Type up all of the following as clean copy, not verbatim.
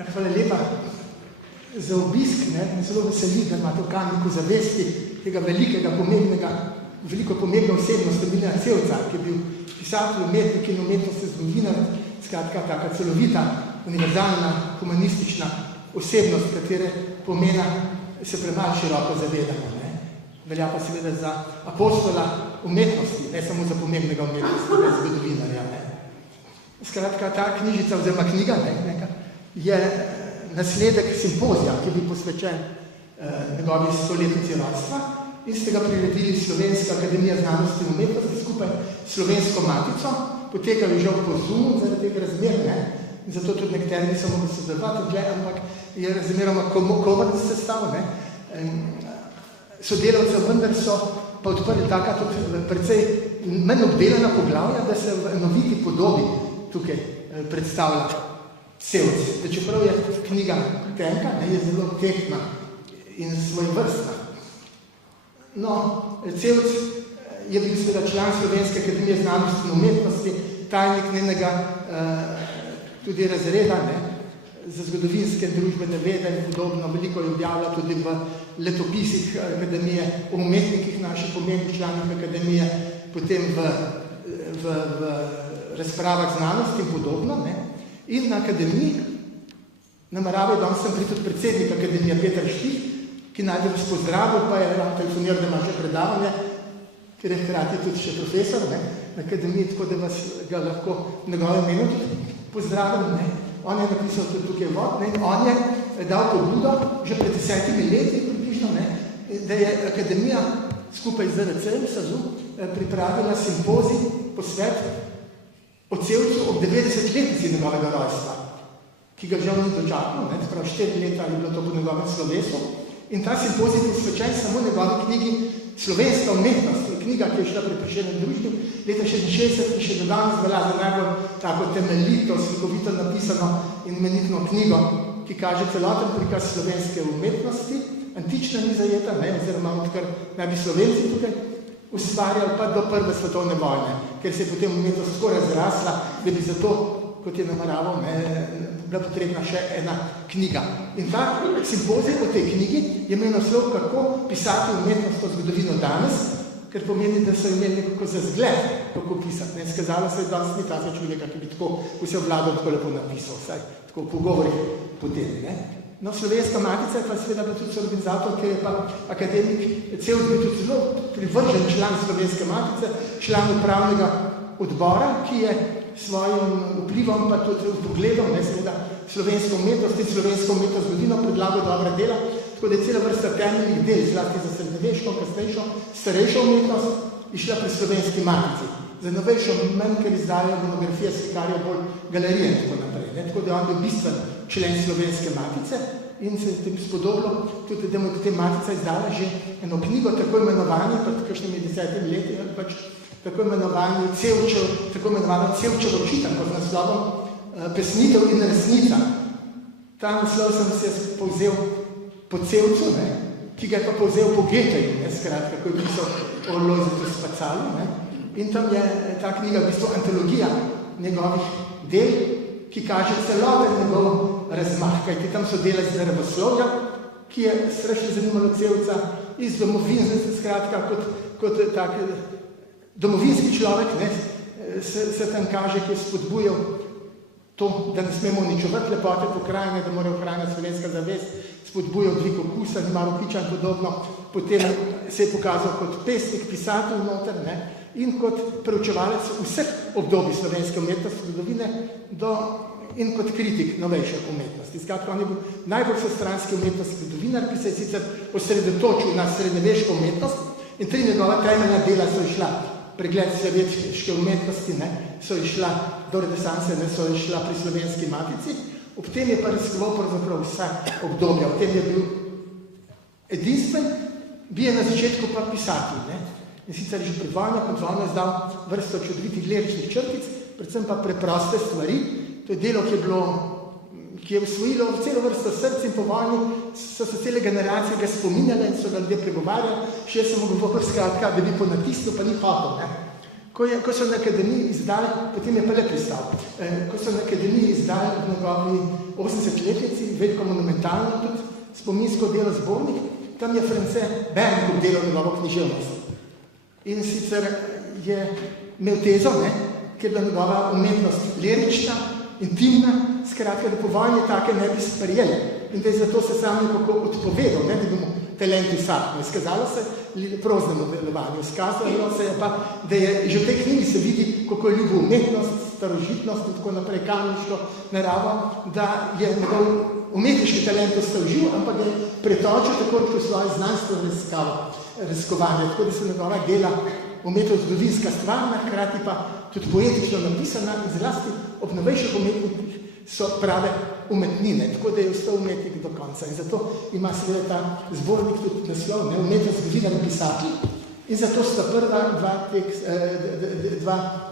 Ja, hvala lepa za obisk. Me zelo veseli, da imate v Kamniku zavesti tega velikega, veliko pomembna osebnost Emilija Cevca, ki je bil pisatelj, umetnik in umetnostni zgodovinar, skratka taka celovita, univerzalna, humanistična osebnost, katere pomena se premalo široko zavedamo. Velja pa seveda za apostola umetnosti, ne samo za pomembnega umetnostnega zgodovinarja. Skratka, ta knjižica oziroma knjiga je nasledek simpozija, ki je bil posvečen njegovi 100-letnici rojstva in ste ga priredili Slovenska akademija znanosti in umetnosti skupaj s Slovensko matico. Potekal je žal po Zoomu zaradi tega razmer, zato tudi nekateri niso mogli sodelovati, ampak je razmeroma komod sestav. Sodelavcev vendar so pa odprli taka tudi precej manj obdelana poglavja, da se v enoviti podobi tukaj predstavlja Cevc. Čeprav je knjiga tenka, je zelo tehtna in svojevrstna. Cevc je bil seveda član Slovenske akademije znanosti in umetnosti, tajnik njenega tudi razreda za zgodovinske in družbene vede in podobno. Veliko je objavila tudi v letopisih akademije, o umetnikih naših pomembnih članih akademije, potem v razpravah znanosti in podobno. In na akademiji nameravajo danes sem priti predsednik akademije Peter Štih, ki najbolj s pozdravil, pa je telefoniral, da ima že predavanje, ker je hkrati tudi še profesor na akademiji, tako da vas ga lahko v njegovem imenu pozdravim. On je napisal tudi tukaj vod in on je dal pobudo že pred 10 leti približno, da je akademija skupaj z ZRC-em SAZU pripravila simpozij, posvet o Cevcu ob 90-letnici njegovega rojstva, ki ga žal ni dočakal, prav 4 leta je bilo to po njegovem slovesu. In ta simpozij je posvečen samo njegovi knjigi Slovenska umetnost, knjiga, ki je šla pri Prešernovi družbi leta 66 in še do danes velja za najbolj tako temeljito, slikovito napisano in imenitno knjigo, ki kaže celoten prikaz slovenske umetnosti, antična ni zajeta, oziroma odkar naj bi Slovenci tukaj ustvarjali pa do prve svetovne vojne, ker se je potem umetnost tako razrasla, da bi zato, kot je nameraval, bila potrebna še ena knjiga. In ta simpozij o tej knjigi je imel naslov Kako pisati umetnost o zgodovino danes, ker pomeni, da so imeli nekako za zgled, kako pisati. Skazalo se je danes ni taka človeka, ki bi tako vse obladal tako lepo napisal, vsaj tako v pogovorih potem. Slovenska matica je pa seveda bila tudi organizator, ker je pa akademik Cevc bil tudi zelo privržen član Slovenske matice, član upravnega odbora, ki je svojim vplivom pa tudi pogledom seveda slovensko umetnost in slovensko umetnost zgodovino predlagal dobra dela, tako da je cela vrsta temeljnih del, zlasti za srednjeveško, kasnejšo, starejšo umetnost išla pri Slovenski matici. Za novejšo manj, ker izdajo monografije slikarjev bolj galerije in tako naprej. Tako da on bil bistven člen Slovenske matice in se je tem spodobilo tudi, da mu je potem matica izdala že eno knjigo, tako imenovanje, pred kakšnimi 10 leti, tako imenovano Cevčevo čitanko z naslovom Pesnitev in resnica. Ta naslov sem se povzel po Cevcu, ki ga je pa povzel po Goetheju, skratka, ko je pisal o Lojzetu Spacalu. In tam je ta knjiga v bistvu antologija njegovih del, ki kaže celoten njegov razmah, kajti tam so dela iz naravoslovja, ki je strašno zanimalo Cevca, iz domovinstva, skratka, kot tak domovinski človek, se tam kaže, ki je spodbujal to, da ne smemo uničevati lepote pokrajine, da mora ohranjati slovenska zavest, spodbujal dvig okusa, ni malo kiča in podobno. Potem se je pokazal kot pesnik, pisatelj noter, in kot preučevalec vseh obdobij slovenske umetnosti, zgodovine in kot kritik novejše umetnosti. Skratka, on je bil najbolj vsestranski umetnostni zgodovinar, ki se je sicer osredotočil na srednjeveško umetnost in 3 njegova temeljna dela so išla pregled srednjeveške umetnosti, so išla do renesanse, so išla pri Slovenski matici. Ob tem je pa raziskoval pravzaprav vsa obdobja. Ob tem je bil edinstven, bil je na začetku pa pisatelj. In sicer že pred vojno, kot vojno je zdal vrsto čudovitih liričnih črtic, predvsem pa preproste stvari. To je delo, ki je osvojilo celo vrsto src in po vojni so se cele generacije ga spominjale in so ga ljudje pregovarjali. Še jaz sem govoril, skratka, da bi ponatisnil, pa ni hotel. Ko so na akademiji izdali, potem je pa le pristal, ko so na akademiji izdali v njegovi 80-letnici, veliko monumentalno tudi spominsko delo zbornik, tam je France Bernikov delal njegovo književnost. In sicer je imel tezo, ker je bila njegova umetnost lirična, intimna, skratka, da po vojni take ne bi sprejeli. In da je zato se sam nekako odpovedal, da bi mu talent vsakno. Izkazalo se proznemu delovanju. Izkazalo se je pa, da je že v tej knjigi se vidi, kako je ljubil umetnost, starožitnost in tako naprej, kamniško naravo, da je njegov umetniški talent ostal živ, ampak je pretočil tako v svoje znanstveno raziskovanje. Tako da so njegova dela umetnost zgodovinska stvarna, hkrati pa tudi poetično napisana in zlasti ob novejših umetnikih so prave umetnine, tako da je ostal umetnik do konca. In zato ima seveda ta zbornik tudi naslov, umetnost zgodovinar in pisatelj. In zato sta prva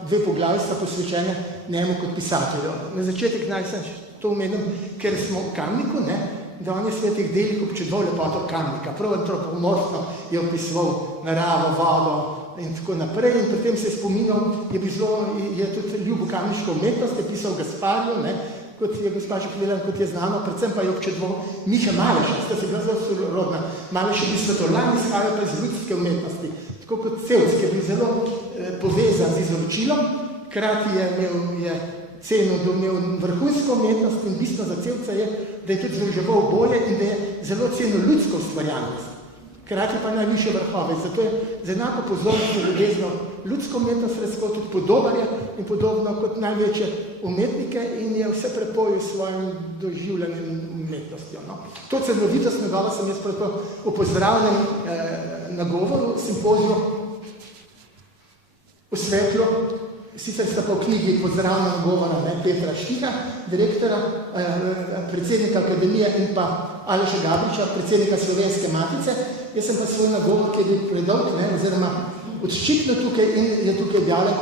dve poglavji sta posvečene njemu kot pisatelju. Na začetek naj sem to omenim, ker smo v Kamniku, da on je v teh delih občudoval lepoto Kamnika. Prav antropomorfno je opisoval naravo, vodo in tako naprej. In potem se je spominjal, je tudi ljubil kamniško umetnost, je pisal Gasparju, kot je gospa že povedala, kot je znano, predvsem pa je občudoval Miha Maleša, sta se bila zelo sorodna. Maleš je bil svetovljan, izhajal pa iz ljudske umetnosti, tako kot Cevc, ki je bil zelo povezan z izročilom, krati je cenil, da imel vrhunsko umetnost in bistvo za Cevca je, da je tudi združeval bolje in da je zelo cenil ljudsko ustvarjalnost. Krati pa najvišje vrhove. Zato je z enako pozornostjo ljubezno ljudsko umetnost raziskal tudi podobarje in podobno kot največje umetnike in je vse prepojil s svojim doživljanjem umetnostjo. To celovitost njegova sem jaz prav v pozdravljenem nagovoru simpoziju osvetlil. Sicer sta pa v knjigi pozdravljena nagovora Petra Štiha, direktora, predsednika akademije in pa Aleša Gabriča, predsednika Slovenske matice. Jaz sem pa svoj nagovor, ki je bil predolg, oziroma odščipno tukaj in je tukaj objavljen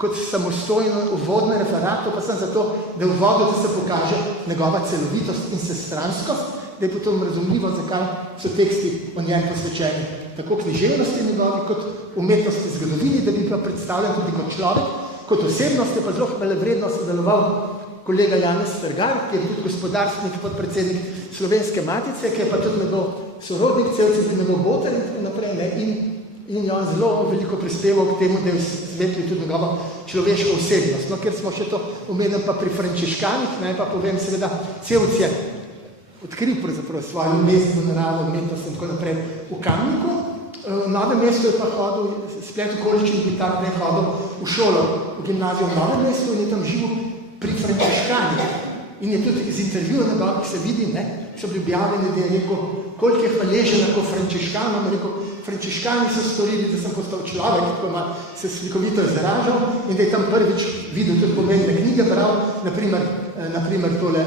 kot samostojno uvodno referat, pa sem zato, da v uvodu da se pokaže njegova celovitost in sestranskost, da je potem razumljivo, zakaj so teksti o njej posvečeni. Tako književnosti njegovi, kot umetnosti zgodovini, da bi pa predstavljen tudi kot človek, kot osebnost je pa zelo hvalevredno sodeloval kolega Janez Strgar, ki je tudi gospodarstvenik, podpredsednik Slovenske matice, ki je pa tudi njegov sorodnik, Cevc je njegov boter in tako naprej, in je on zelo veliko prispeval k temu, da je svetli tudi njegovo človeško osebnost. Ker smo še to omenili pa pri frančiškanih, naj pa povem seveda, Cevc je odkril pravzaprav svojo mestno naravo, umetnost in tako naprej v Kamniku. V Novem mestu je pa hodil, splet okoličin bi tak ne hodil v šolo, v gimnazijo v Novem mestu in je tam živel pri frančiškanih. In je tudi iz intervjuja njegovih se vidi, so bili objavljeni, da je rekel, koliko je hvaležen ako frančiškanom, je rekel, frančiškani so storili, da sem postal človek, ko se slikovito izražal in da je tam prvič videl tudi pomembne knjige, bral, naprimer tole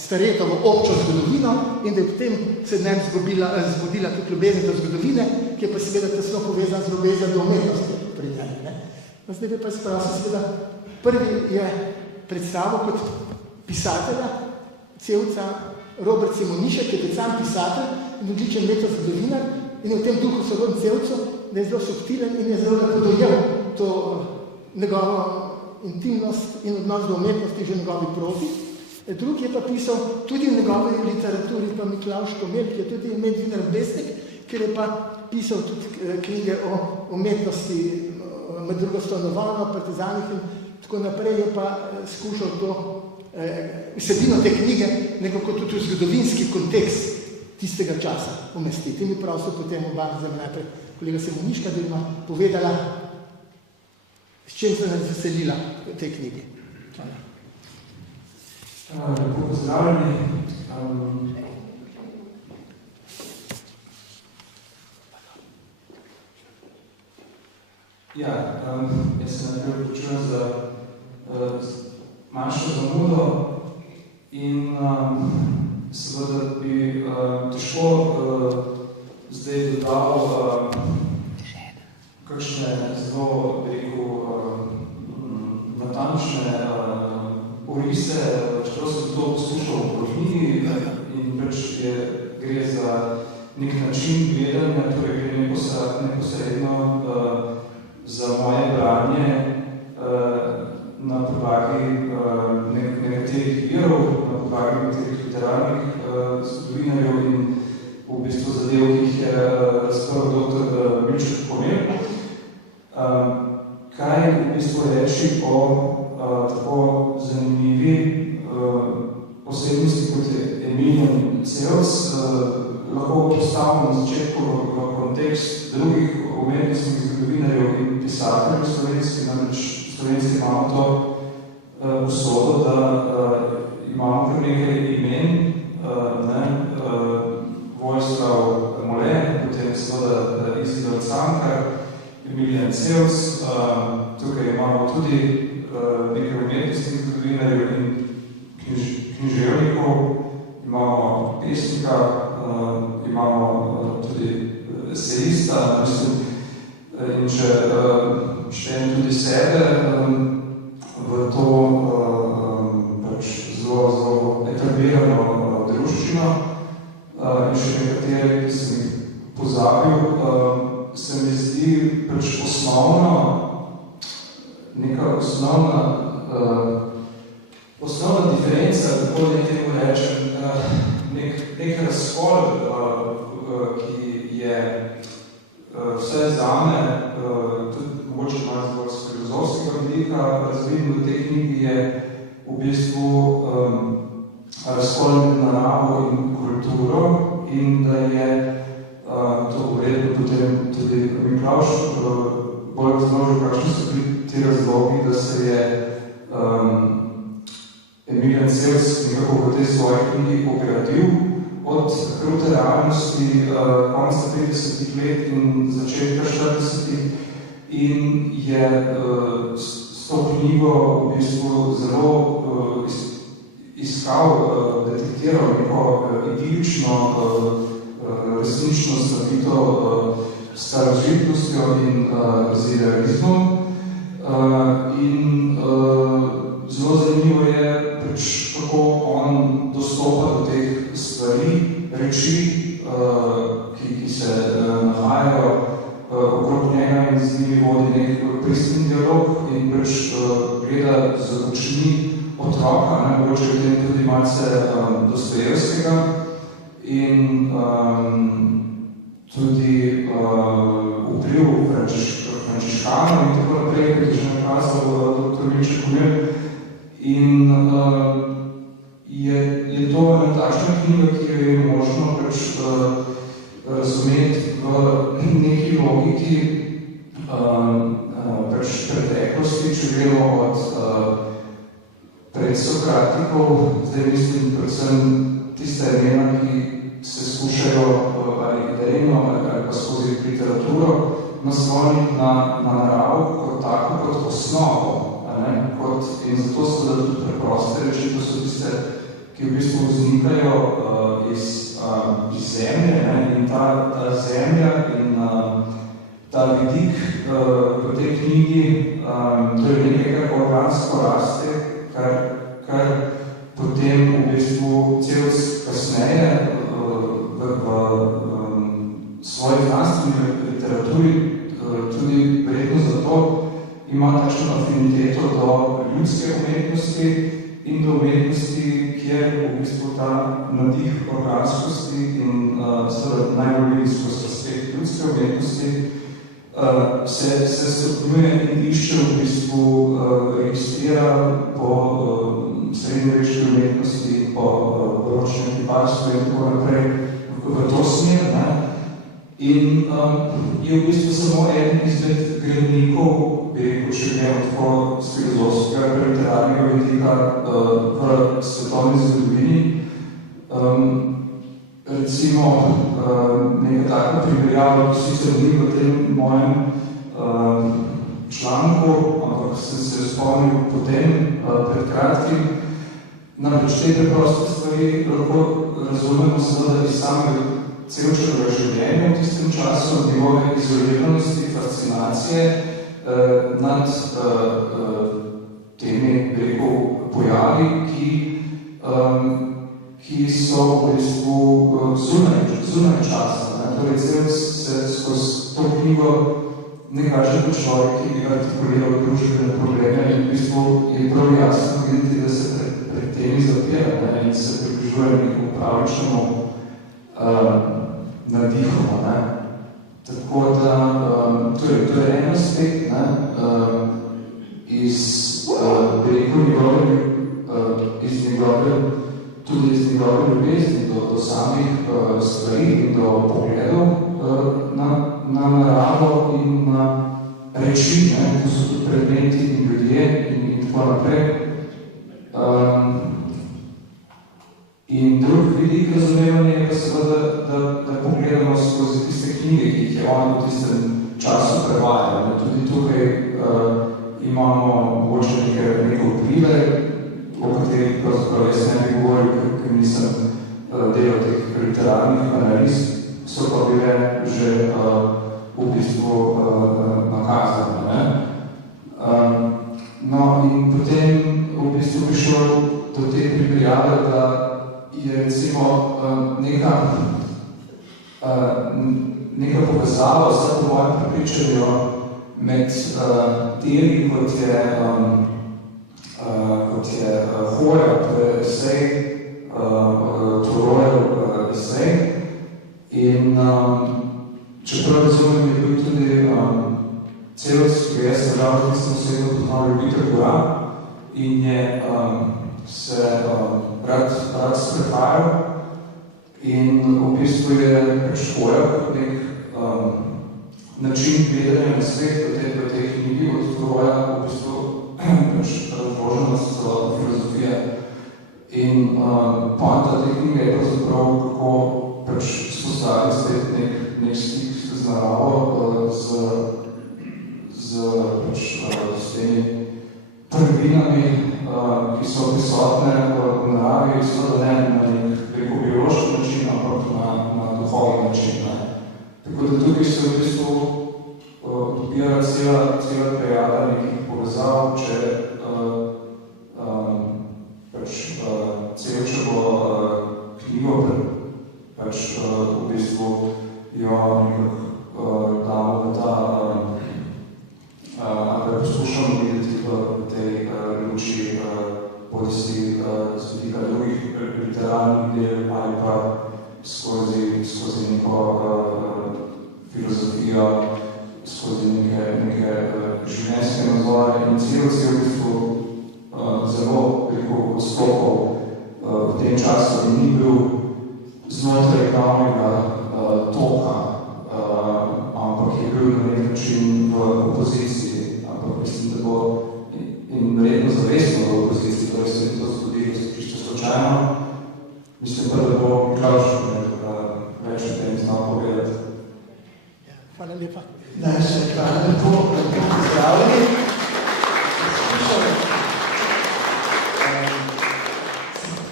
Staretovo občo zgodovino in da je potem se dnem zbudila tudi ljubezen do zgodovine, ki je pa seveda tesno povezan z ljubezen do umetnosti pri njej. Zdaj bi pa sprosil seveda, prvi je predstavil kot pisatelja Cevca Robert Simonišek, ki je tudi sam pisatelj in odličen zgodovinar in je v tem duhu sorodn Cevcu, da je zelo subtilen in je zelo lepo dojel to njegovo intimnost in odnos do umetnosti že v njegovi prozi. Drugi je pa pisal tudi v njegovi literaturi pa Miklavž Komelj, ki je tudi medvinar besnik, ker je pa pisal tudi knjige o umetnosti med drugo stanovano, partizanih in tako naprej, je pa skušal to vsebino te knjige nekako tudi v zgodovinski kontekst tistega časa umestiti. In mi prosil potem oba najprej kolega Simoniška, da ima povedala, s čem se nas veselila v tej knjigi. Lepo pozdravljeni. Jaz se najprej počujem za manjšo zamudo in seveda bi težko zdaj dodal kakšne zelo, natančne orise, čeprav sem to poslušal po knjigi in gre za nek način gledanja, torej gre neposredno za moje branje dr. Milček Komel. Kaj v bistvu reči o tako zanimivi osebnosti, kot je Emilijan Cevc, lahko postavimo na začetku v kontekst drugih umetnostnih zgodovinarjev in pisateljev slovenskih, namreč slovenski imamo to usodo, da imamo kar nekaj imen, Vojislav Mole, potem seveda Izidor Cankar, Emilijan Cevc, tukaj imamo tudi nekaj umetnostnih zgodovinarjev in književnikov, imamo pesnika, imamo tudi esejista, in če štejem tudi sebe v to zelo etablirano druščino in še nekatere, ki sem jih pozabil, se mi zdi neka osnovna diferenca, tako da temu rečem, nek razkol, ki je vse zame, tudi mogoče malo zelo z filozofskega vidika razviden v tej knjigi, je v bistvu razkol med naravo in kulturo in da je to vredno potem tudi Miklavž bolj razložil, kakšni so bili ti razlogi, da se je Emilijan Cevc nekako v tej svoji knjigi ogradil od krute realnosti konca 50-ih let in začetka 40-ih in je s to knjigo v bistvu zelo iskal, detektiral neko idilično, resnično znabito starožitnostjo in z idealizmom. In zelo zanimivo je, kako on dostopa do teh stvari, reči, ki se nahajajo okrog njega in z njimi vodi nek pristni dialog in gleda z očmi otroka, mogoče v tem tudi malce Dostojevskega in tudi vpliv frančiškanov in tako naprej, kot je že nakazal dr. Milček Komel. In je to ena takšna knjiga, ki jo je možno razumeti v neki logiki preteklosti, če gremo od predsokratikov, zdaj mislim predvsem tiste imena, ki se skušajo ali idejno ali pa skozi literaturo nasloniti na naravo kot tako, kot osnovo. In zato so da tudi preproste reči, to so tiste, ki v bistvu vznikajo iz zemlje in ta zemlja in ta vidik v tej knjigi, to je nekaj, kar organsko raste, kar potem v bistvu Cevc kasneje v svoji znanstveni literaturi tudi verjetno zato ima takšno afiniteto do ljudske umetnosti in do umetnosti, kjer v bistvu ta nadih organskosti in najbolj skozi aspekt ljudske umetnosti se stopnjuje in išče v bistvu registrira po srednjeveški umetnosti, po ročnem kiparstvu in tako naprej v to smer. In je v bistvu samo eden izmed gradnikov, bi rekel, če gremo tako z filozofskega, literarnega vidika v svetovni zgodovini. Recimo neka taka primerjava, ki sicer ni v tem mojem članku, ampak sem se spomnil potem pred kratkim. Namreč te preproste stvari lahko razumemo seveda iz samega Cevčevega življenja v tistem času, njegove izoliranosti, fascinacije nad temi, rekel, pojavi, ki so v bistvu zunaj časa. Torej, Cevc se skozi to knjigo ne kaže kot človek, ki bi artikuliral družbene probleme in v bistvu je prav jasno videti, da se pred temi zapira in se približuje nekemu pravičnemu nadihu. Tako da, to je en aspekt, ne, tudi iz njegove ljubezni do samih stvari in do pogledov na naravo in na reči, to so tudi predmeti in ljudje in tako naprej. In drug vidik razumevanja je pa seveda, da pogledamo skozi tiste knjige, ki jih je on v tistem času prevajal. Tudi tukaj imamo mogoče neke vplive, o katerih pravzaprav jaz ne bi govoril, ker nisem delal teh literarnih analiz, so pa bile že v bistvu nakazane. No in potem v bistvu prišel do te primerjave, da je recimo neka povezava, vse po mojem prepričanju, med deli, kot je Hoja, to je esej, Thoreaujev esej. In čeprav razumem, je bil tudi celovski, ki jaz nažalost nisem osebno poznal ljubitelj gora in je se rad sprehajal in v bistvu je Hoja kot nek način gledanja na svet v tej knjigi od Thoreauja v bistvu razloženost filozofije. In poanta te knjige je pravzaprav, kako spostaviti spet nek stik z naravo, s temi prvinami, ki so prisotne v naravi, seveda ne na nek biološki način, ampak na duhovni način. Tako da tukaj se v bistvu odbira cela plejada nekih povezav, če Cevčevo knjigo v bistvu jo nekako damo v ta, ali poskušamo videti v tej luči bodisi z vidika drugih literarnih del ali pa skozi neko filozofijo, skozi neke življenjske nazore in celci v bistvu zelo veliko skopov v tem času in ni bil znotraj glavnega toka, ampak je bil na nek način v opoziciji, ampak mislim, da bo in verjetno zavestno v opoziciji, torej se je to zgodilo čisto slučajno. Mislim pa, da bo Miklavž več o tem znal povedati. Hvala lepa. Najlepša hvala lepo pozdravljeni.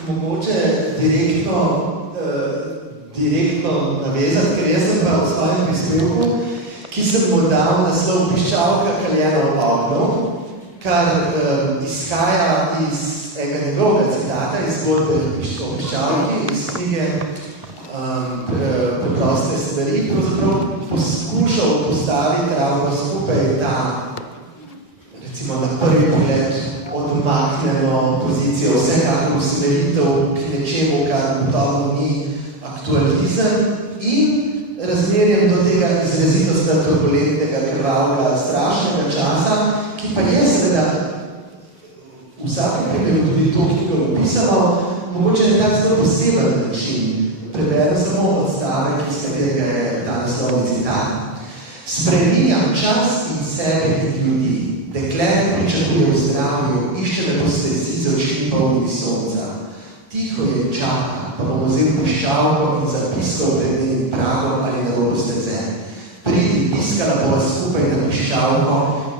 Mogoče direktno navezati, ker jaz sem pa v svojem prispevku, ki sem mu dal naslov Piščalka kaljena v oknu, kar izhaja iz enega njegovega citata, iz zgodbe o piščalki, iz knjige Preproste stvari, pravzaprav poskušal postaviti ravno skupaj ta, recimo na prvi pogled, odmaknjeno pozicijo, vsekakor usmeritev k nečemu, kar gotovo ni aktualizem in razmerjem do tega izrazitostno turbulentnega, krvavega, strašnega časa, ki pa je seveda v vsakem primeru tudi to, ki ga opisamo, mogoče na tak zelo poseben način. Preberem samo odstavek, iz katerega je ta naslovni citat. Spreminjam čas in sebe in ljudi. Dekle pričakuje v zdravju, išče me po stezi z očmi polnimi sonca. Tiho je čaka, pa bom vzel puščalko in zapiskal pred njenim pragom ali na robu steze. Pridi, iskala bova skupaj na puščalko,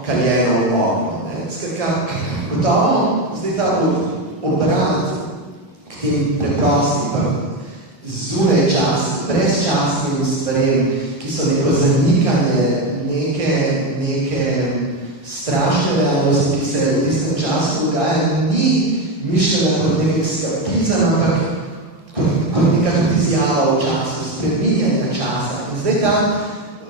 kaljeno v okno. Skratka, gotovo, zdaj ta obrat k tem preprostim, zunaj čas, brezčasnim stvarem, ki so neko zanikanje, neke strašne realnosti, ki se v tistem času dogaja, ni mišljena kot nek eskapizem, ampak kot neka izjava v času, spreminjanja časa. In zdaj ta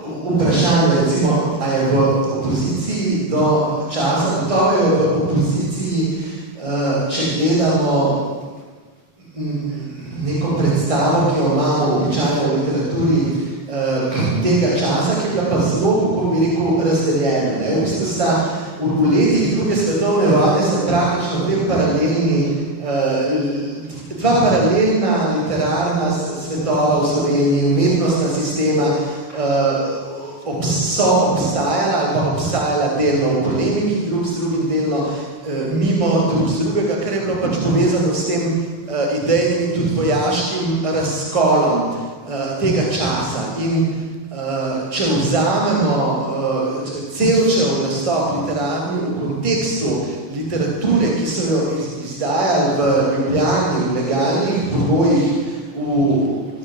vprašanje, recimo, a je v opoziciji do časa, gotovo je v opoziciji, če gledamo neko predstavo, ki jo imamo običajno v literaturi tega časa, ki razdeljene. V bistvu sta v letih druge svetovne vojne sta praktično dva paralelna literarna svetova v Sloveniji, umetnostna sistema obstajala ali pa obstajala delno v polemiki, drug z drugim delno mimo drug z drugega, kar je bilo pač povezano s tem idejnim in tudi vojaškim razkolom tega časa. In če vzamemo Cevčev nastop literarni v kontekstu literature, ki so jo izdajali v Ljubljani, v legalnih pogojih v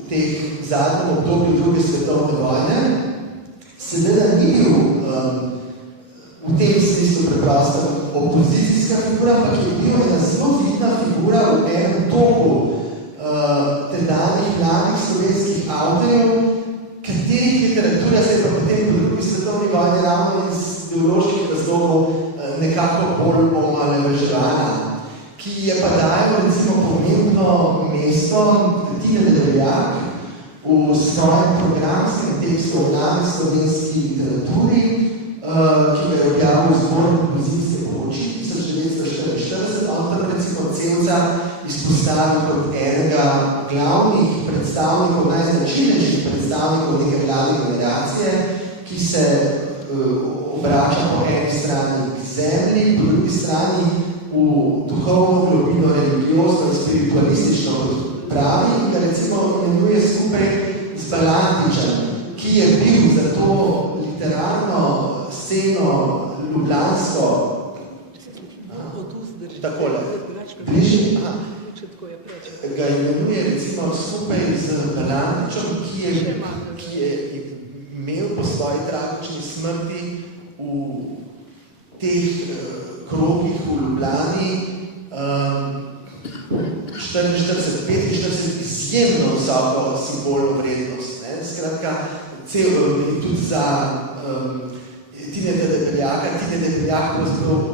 teh zadnjem obdobju druge svetovne vojne, seveda ni bil v tem smislu preprosta opozicijska figura, ampak je bil ena zelo vidna figura v enem toku tedanjih mladih slovenskih avtorjev, katerih literatura se je pa potem po drugi svetovni vojni ravno iz ideoloških razlogov nekako bolj omalovaževana, ki je pa dajalo recimo pomembno mesto Tine Debeljak v svojem programskem tekstu o mladi slovenski literaturi, ki ga je objavil zbornik kompozicijske pomoči 1944, on tam recimo Cevca izpostavil kot enega glavnih predstavnikov, najznačilnejših predstavnikov neke mlade generacije, ki se obrača po eni strani k zemlji, po drugi strani v duhovno globino, religiozno in spiritualistično, kot pravi, in ga recimo imenuje skupaj z Balantičem, ki je bil za to literarno sceno ljubljansko takole, bližnji, ga imenuje recimo skupaj z Balantičem, ki je imel po svoji tragični smrti v teh krogih v Ljubljani 44-45 izjemno visoko simbolno vrednost. Skratka, tudi za Tine Debeljaka,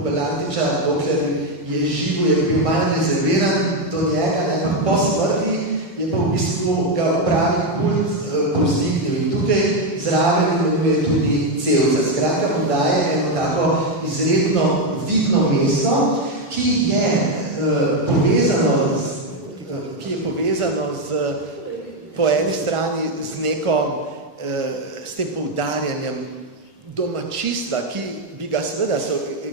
Balantiča, dokler je živo, je bil malo rezerviran do njega, ampak po smrti je pa v bistvu ga pravi kult povzdignil. In tukaj zraven imenuje tudi Cevca. Skratka, mu daje eno tako izredno vidno mesto, ki je povezano z po eni strani z neko, s tem poudarjanjem domačinstva, ki bi ga seveda,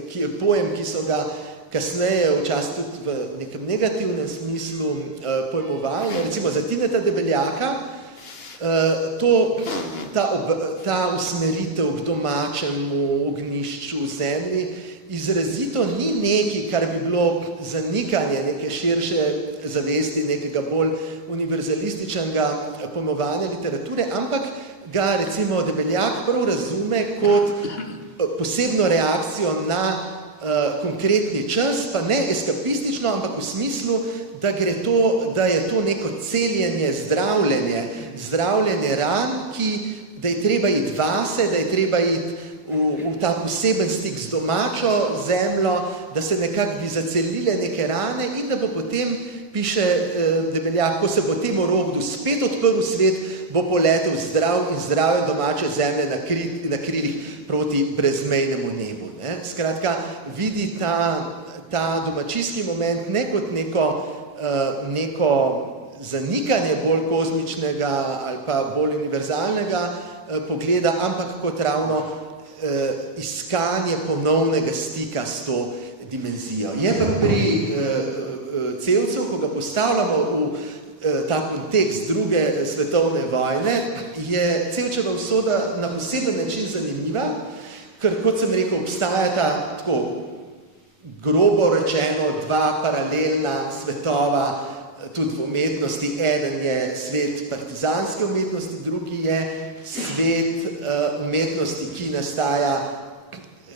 ki je pojem, ki so ga kasneje včasih tudi v nekem negativnem smislu pojmovali. Recimo za Tineta Debeljaka ta usmeritev k domačemu ognjišču v zemlji izrazito ni nekaj, kar bi bilo zanikanje neke širše zavesti, nekega bolj univerzalističnega pojmovanja literature, ampak ga recimo Debeljak prav razume kot posebno reakcijo na konkretni čas, pa ne eskapistično, ampak v smislu, da je to neko celjenje, zdravljenje ran, da je treba iti vase, da je treba iti v ta poseben stik z domačo zemljo, da se nekako bi zacelile neke rane in da bo potem, piše Debeljak, ko se bo temu rodu spet odprl svet, bo poletel zdrav in zdrave domače zemlje na krilih proti brezmejnemu nebu. Skratka, vidi ta domačijski moment ne kot neko zanikanje bolj kozmičnega ali pa bolj univerzalnega pogleda, ampak kot ravno iskanje ponovnega stika s to dimenzijo. Je pa pri Cevcu, ko ga postavljamo v ta kontekst druge svetovne vojne, je Cevčeva usoda na poseben način zanimiva, ker, kot sem rekel, obstajata tako grobo rečeno dva paralelna svetova tudi v umetnosti. Eden je svet partizanske umetnosti, drugi je svet umetnosti, ki nastaja,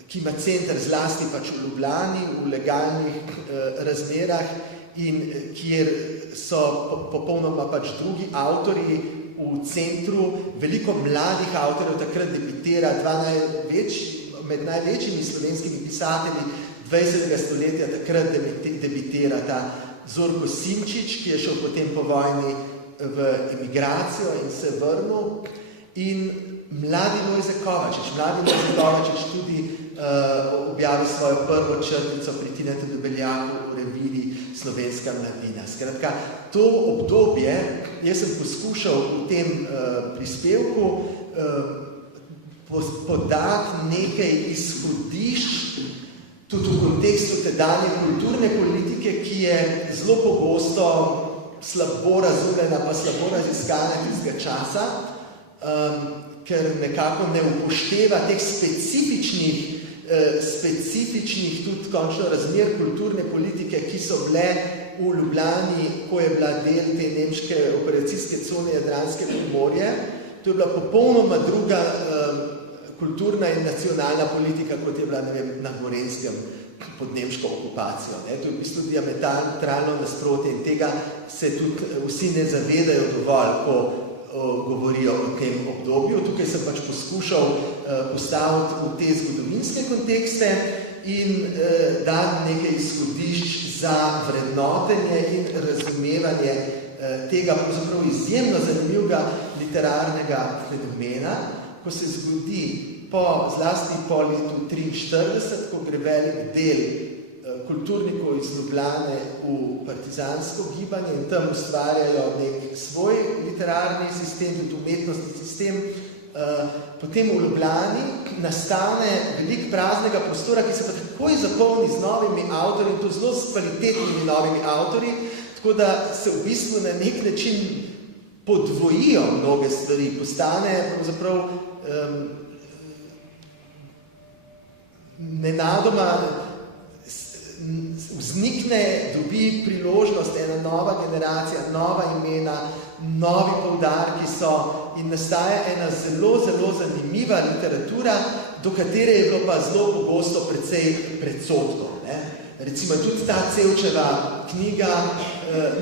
ki ima center zlasti pač v Ljubljani, v legalnih razmerah in kjer so popolnoma pač drugi avtorji v centru, veliko mladih avtorjev takrat debitira, med največjimi slovenskimi pisatelji 20. stoletja takrat debitirata Zorko Simčič, ki je šel potem po vojni v emigracijo in se vrnil, in Mladi Lojze Kovačič tudi objavi svojo prvo črtico pri Tinetu Debeljaku v reviji Slovenska mladina. Skratka, to obdobje, jaz sem poskušal v tem prispevku podati nekaj izhodišč, tudi v kontekstu tedanje kulturne politike, ki je zelo pogosto slabo razumljena, pa slabo raziskana tistega časa, ker nekako ne upošteva teh specifičnih tudi končno razmer kulturne politike, ki so bile v Ljubljani, ko je bila del te nemške operacijske cone Jadranske primorje. To je bila popolnoma druga kulturna in nacionalna politika, kot je bila, ne vem, na Gorenjskem pod nemško okupacijo. To je v bistvu diametralno nasprotje in tega se tudi vsi ne zavedajo dovolj, ko govorijo o tem obdobju. Tukaj sem pač poskušal postaviti v te zgodovinske kontekste in dati nekaj izhodišč za vrednotenje in razumevanje tega pravzaprav izjemno zanimivega literarnega fenomena, ko se zgodi zlasti po letu 1943, ko gre velik del kulturnikov iz Ljubljane v partizansko gibanje in tam ustvarjajo nek svoj literarni sistem, tudi umetnostni sistem. Potem v Ljubljani nastane veliko praznega prostora, ki se pa takoj zapolni z novimi avtorji, in to zelo s kvalitetnimi novimi avtorji, tako da se v bistvu na nek način podvojijo mnoge stvari, postane pravzaprav nenadoma vznikne, dobi priložnost ena nova generacija, nova imena, novi poudarki so in nastaja ena zelo, zelo zanimiva literatura, do katere je bilo pa zelo pogosto precej predsodkov. Recimo tudi ta Cevčeva knjiga,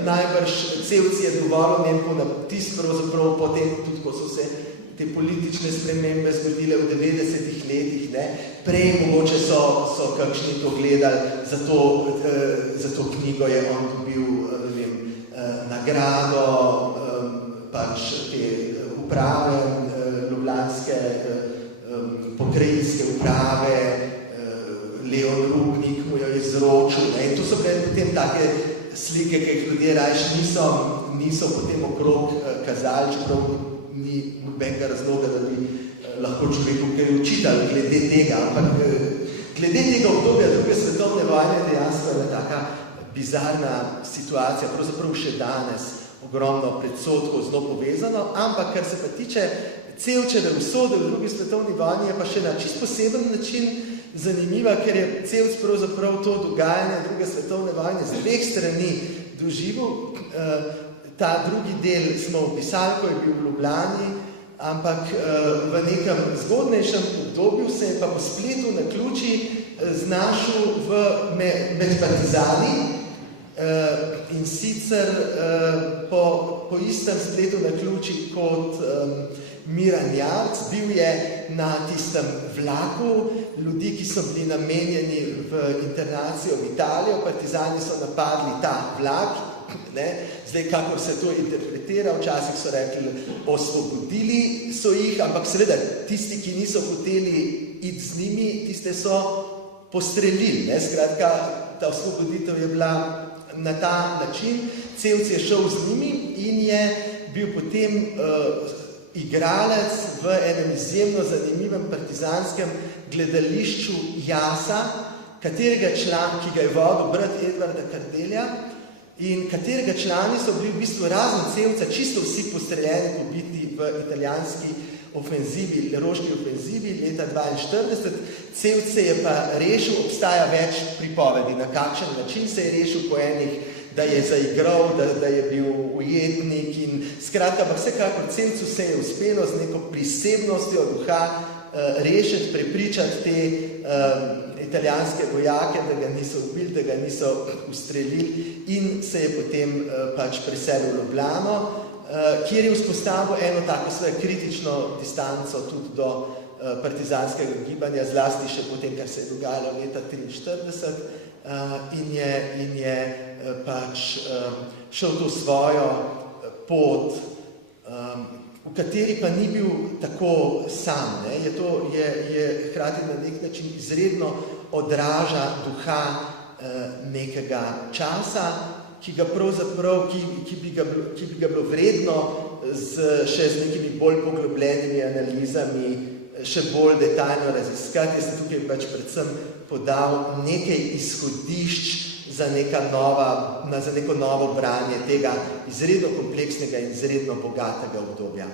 najbrž Cevci je dovolj njen ponatis pravzaprav potem, tudi ko so se te politične spremembe zgodile v 90-ih letih, prej mogoče so kakšni to gledali, za to knjigo je on dobil nagrado, pač te uprave, ljubljanske pokrajinske uprave, Leon Rupnik mu jo izročil. In to so bile potem take slike, ki jih ljudje rajši niso potem okrog kazali, čeprav ni nobenega razloga, da bi lahko človeku kaj učitali glede tega. Ampak glede tega obdobja druge svetovne vojne dejansko je taka bizarna situacija, pravzaprav še danes ogromno predsodkov zelo povezano, ampak kar se pa tiče Cevčeve usode v drugi svetovni vojni, je pa še na čist poseben način zanimiva, ker je Cevc pravzaprav to dogajanje druge svetovne vojne z dveh strani doživel. Ta drugi del smo opisali, ko je bil v Ljubljani, ampak v nekem zgodnejšem obdobju se je pa po spletu na ključi znašel med partizani in sicer po istem spletu na ključi kot Miran Jarc. Bil je na tistem vlaku ljudi, ki so bili namenjeni v internacijo v Italijo, partizani so napadli ta vlak. Zdaj, kakor se to interpretira, včasih so rekli, osvobodili so jih, ampak seveda tisti, ki niso hoteli iti z njimi, tiste so postrelili. Skratka, ta osvoboditev je bila na ta način. Cevc je šel z njimi in je bil potem igralec v enem izjemno zanimivem partizanskem gledališču Jasa, katerega član, ki ga je vodil brat Edvarda Kardelja, in katerega člani so bili v bistvu razen Cevca čisto vsi postreljeni, pobiti v italijanski ofenzivi, leroški ofenzivi leta 1942. Cevc se je pa rešil, obstaja več pripovedi, na kakšen način se je rešil, po enih, da je zaigral, da je bil ujetnik in skratka, pa vsekakor Cevcu se je uspelo z neko prisebnostjo duha rešiti, prepričati te italijanske vojake, da ga niso ubili, da ga niso ustrelili in se je potem pač preselil v Ljubljano, kjer je vzpostavil eno tako svoje kritično distanco tudi do partizanskega gibanja, zlasti še potem, kar se je dogajalo leta 1943 in je pač šel to svojo pot, v kateri pa ni bil tako sam. Ne? Je hkrati na nek način izredno odraža duha nekega časa, ki ga pravzaprav, ki bi ga bilo vredno še z nekimi bolj poglobljenimi analizami še bolj detaljno raziskati. Jaz sem tukaj pač predvsem podal nekaj izhodišč za neko novo branje tega izredno kompleksnega in izredno bogatega obdobja.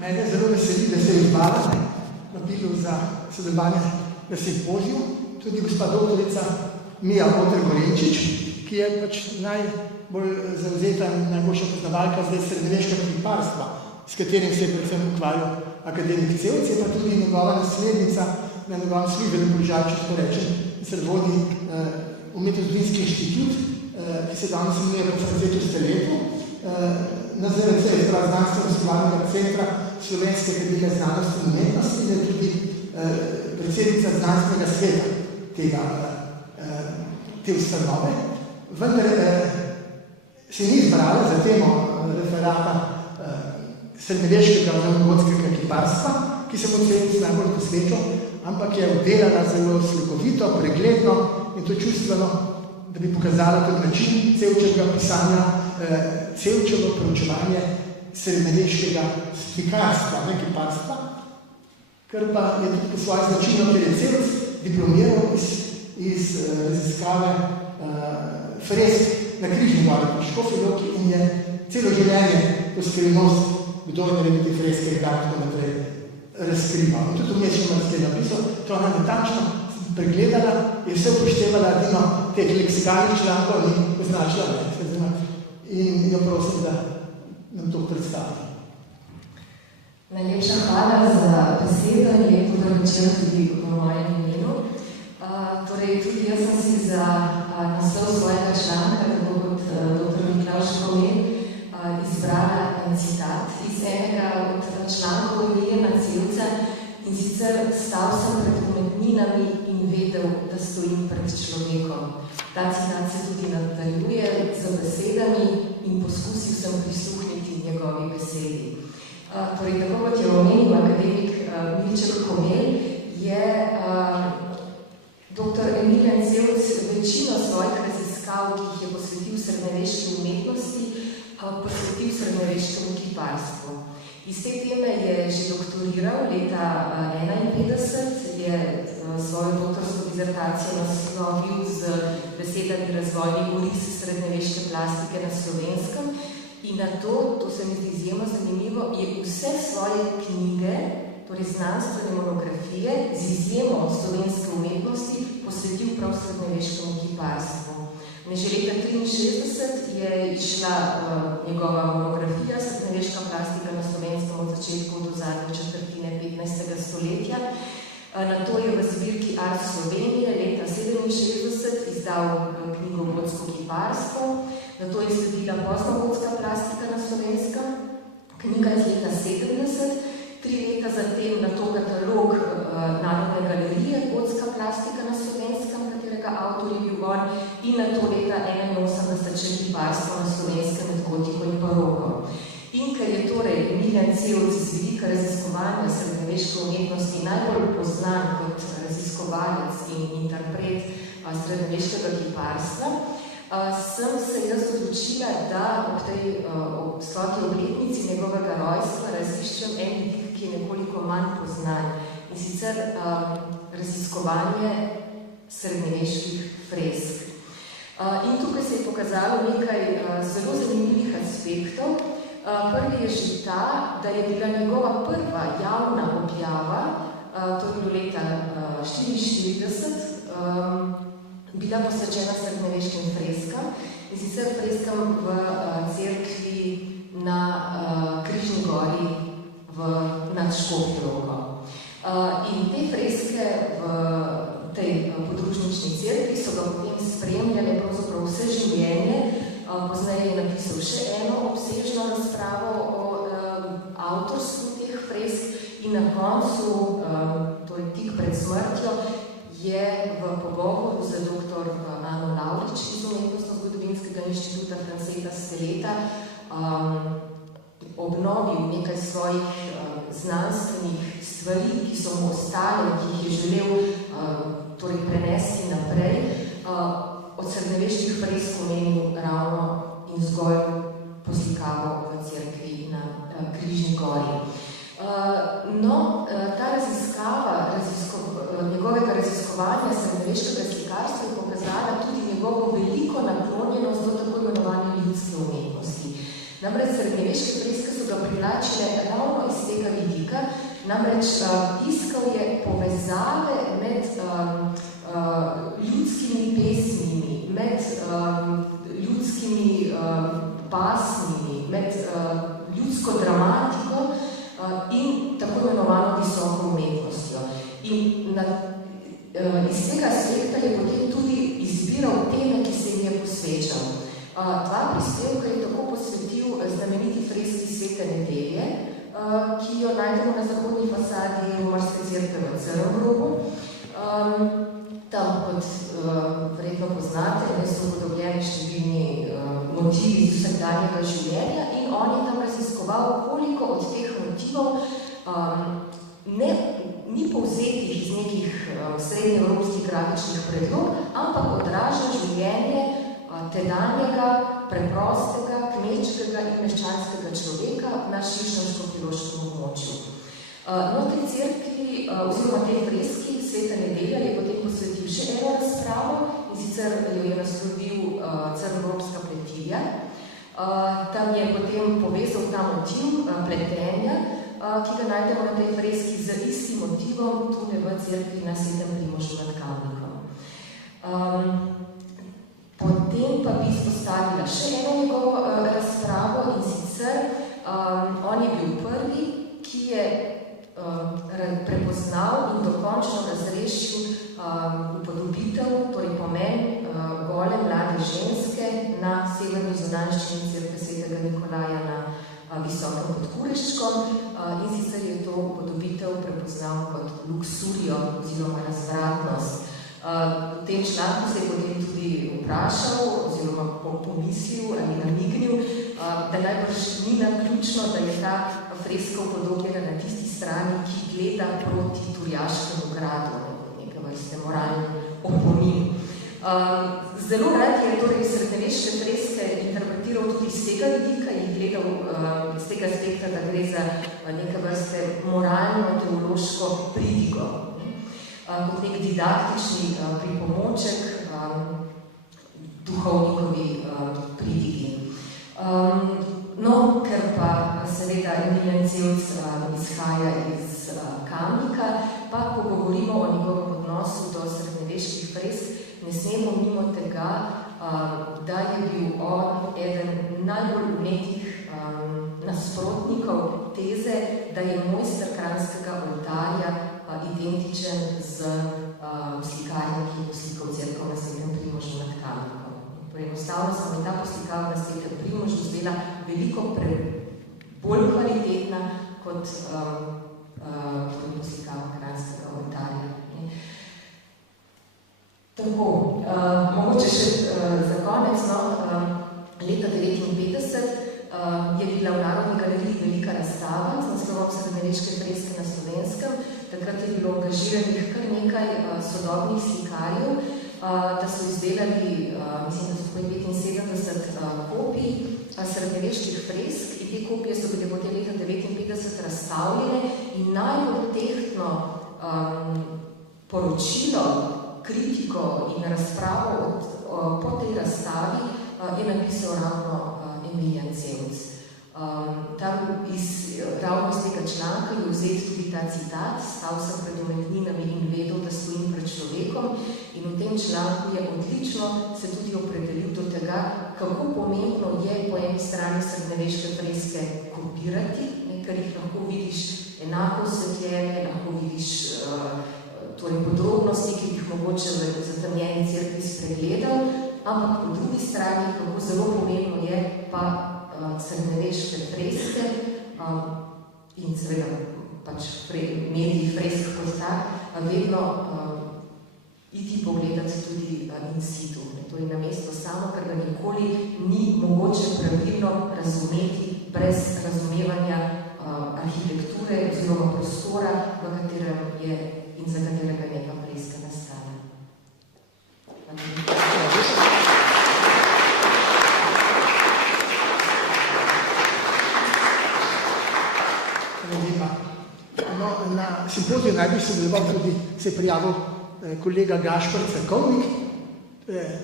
Mene zelo veseli, da se je izvala vabilu za sodelovanje na simpoziju, tudi gospa doktorica Mija Oter-Gorenčič, ki je pač najbolj zavzeta in najboljša poznavalka zdaj srednjeveškega kiparstva, s katerim se je predvsem ukvarjal akademik Cevc, je pa tudi njegova naslednica na njegovem službenem položaju, če tako rečem, se vodi Umetnostno-zgodovinski inštitut, ki se danes imenuje po Francetu Steletu, na ZRC je znanstveno-raziskovalnega centra Slovenske akademije znanosti in umetnosti in je tudi predsednica znanstvenega sveta te ustanove. Vendar se ni izbrala za temo referata srednjeveškega oziroma kiparstva, ki se mu Cevc najbolj posvečal, ampak je obdelala zelo slikovito, pregledno in to čustveno, da bi pokazala tudi način Cevčevega pisanja, Cevčevo preučevanje srednjeveškega slikarstva, ne kiparstva, kar pa je tudi po svoje značilno, ker je Cevc diplomiral iz raziskave fresk na Križni gori v Škofji Loki in je celo življenje to skrivnost, kdo je naredil te freske in tako naprej razkrival. In tudi vmes še marsikaj napisal, to ona natančno pregledala, je vse upoštevala edino teh leksikalnih člankov in označila, in jo prosim, da nam to predstavi. Najlepša hvala za besedo in lep dober večer tudi v mojem imenu. Torej, tudi jaz sem si za naslov svojega članka, tako kot dr. Miklavž Komen, izbrala en citat iz enega od člankov Miljana Cevca, in sicer stal sem pred umetninami in vedel, da stojim pred človekom. Ta citat se tudi nadaljuje z besedami in poskusil sem prisluhniti njegovi besedi. Torej, tako kot je omenil akademik Milček Komelj, je dr. Emilijan Cevc večino svojih raziskav, ki jih je posvetil srednjeveški umetnosti, posvetil srednjeveškemu kiparstvu. Iz te teme je že doktoriral leta 1951, je svojo doktorsko dizertacijo naslovil z besedami Razvojni oris srednjeveške plastike na Slovenskem in na to se mi zdi izjemno zanimivo, je vse svoje knjige, torej znanstvene monografije, z izjemo slovenske umetnosti posvetil prav srednjeveškemu kiparstvu. Že leta 1963 je išla njegova monografija Srednjeveška plastika na Slovenskem od začetku do zadnje četrtine 15. stoletja. Nato je v zbirki Art Slovenije leta 1967 izdal knjigo Gotsko kiparstvo. Nato je sledila Poznogotska plastika na Slovenskem, knjiga iz leta 1970, 3 leta zatem nato katalog Narodne galerije Gotska plastika na Slovenskem, katerega avtor je bil on, in nato leta 1981 še kiparstvo na Slovenskem med gotiko in baroko. In ker je torej Emilijan Cevc z velika raziskovanja srednjeveške umetnosti najbolj poznan kot raziskovalec in interpret srednjeveškega kiparstva, sem se jaz odločila, da ob tej 100. obletnici njegovega rojstva raziščem en vidik, ki je nekoliko manj poznan, in sicer raziskovanje srednjeveških fresk. In tukaj se je pokazalo nekaj zelo zanimivih aspektov. Prvi je že ta, da je bila njegova prva javna objava, to je bilo leta 1944, bila posvečena srednjeveškim freskam, in sicer freskam v cerkvi na Križni gori nad Škofjo Loko. In te freske v tej podružnični cerkvi so ga potem spremljale pravzaprav vse življenje. Pozneje je napisal še eno obsežno razpravo o avtorstvu teh fresk in na koncu, to je tik pred smrtjo je v pogovoru z dr. Ano Lavrič iz Umetnostno-zgodovinskega inštituta Franceta Steleta obnovil nekaj svojih znanstvenih stvari, ki so mu ostale, ki jih je želel torej prenesti naprej. Od srednjeveških fresk omenil ravno in zgolj poslikavo v cerkvi na Križni gori. Ta raziskava, njegovega raziskovanja srednjeveškega slikarstva je pokazala tudi njegovo veliko naklonjenost do tako imenovane ljudske umetnosti. Namreč srednjeveške freske so ga privlačile ravno iz tega vidika, namreč iskal je povezave med ljudskimi pesmimi, med ljudskimi basnimi, med ljudsko dramatiko in tako imenovano visoko umetnostjo. In iz tega aspekta je potem tudi izbiral teme, ki se jim je posvečal. Dva prispevka je tako posvetil znameniti freski Svete nedelje, ki jo najdemo na zahodni fasadi romarske cerkve v Crngrobu. Tam, kot verjetno poznate, so upodobljeni številni motivi iz vsakdanjega življenja in on je tam raziskoval, koliko od teh motivov ni povzetih iz nekih srednjeevropskih grafičnih predlog, ampak odraža življenje tedanjega, preprostega, kmečkega in meščanskega človeka na širšem škofjeloškem območju. Tej cerkvi, oziroma tej freski Sveta nedelja je potem posvetil še eno razpravo in sicer jo je naslovil Crngrobska pletilja. Tam je potem povezal ta motiv pletenja, ki ga najdemo na tej freski z istim motivom tudi v cerkvi na Svetem Primožu nad Kamnikom. Potem pa bi izpostavila še eno njegovo razpravo in sicer on je bil prvi, ki je prepoznal in dokončno razrešil upodobitev, torej pomen gole mlade ženske na severni zunanjščini cerkve Svetega Nikolaja na Visokem pod Kureščkom in sicer je to upodobitev prepoznal kot luksurijo oziroma razvratnost. V tem članku se je potem tudi vprašal oziroma pomislil ali namignil, da najbrž ni naključno, da je ta freska upodobljena na tisti strani, ki gleda proti Turjaškemu gradu, neke vrste moralni opomin. Zelo rad je torej srednjeveške freske interpretiral tudi iz tega vidika in gledal iz tega aspekta, da gre za neke vrste moralno-teološko pridigo, kot nek didaktični pripomoček duhovnikovi pridigi. Ker pa seveda Emilijan Zevc izhaja iz Kamnika, pa ko govorimo o njegovem odnosu do srednjeveških fresk, ne smemo mimo tega, da je bil on eden najbolj vnetih nasprotnikov teze, da je mojster kranjskega oltarja identičen z slikarjem, ki je poslikal cerkev na Svetem Primožu nad Kamnikom. Enostavno se mi ta poslikava na Svetem Primožu zdela veliko bolj kvalitetna kot poslikava kranjskega oltarja. Tako, mogoče še za konec, leta 1959 je bila v Narodni galeriji velika razstava z naslovom Srednjeveške freske na Slovenskem. Takrat je bilo angažiranih kar nekaj sodobnih slikarjev, da so izdelali, mislim, da so 75 kopij srednjeveških fresk in te kopije so bile potem leta 1959 razstavljene in najbolj tehtno poročilo, kritiko in razpravo po tej razstavi je napisal ravno Emilijan Zevc. Ravno iz tega članka je vzet tudi ta citat: "Stal sem pred umetninami in vedel, da stojim pred človekom", in v tem članku je odlično se tudi opredelil do tega, kako pomembno je po eni strani srednjeveške freske kopirati, ker jih lahko vidiš enako osvetljene, lahko vidiš torej podrobnosti, ki jih mogoče v zatemnjeni cerkvi spregledal, ampak po drugi strani, kako zelo pomembno je pa srednjeveške freske in seveda pač medij fresk kot tak, vedno iti pogledati tudi in situ. To je na mesto samo, ker ga nikoli ni mogoče pravilno razumeti brez razumevanja arhitekture oziroma prostora, v katerem je in za katerega neka freska nastala. No, na simpoziju najbolj sodeloval tudi, se je prijavil kolega Gašper Cerkovnik,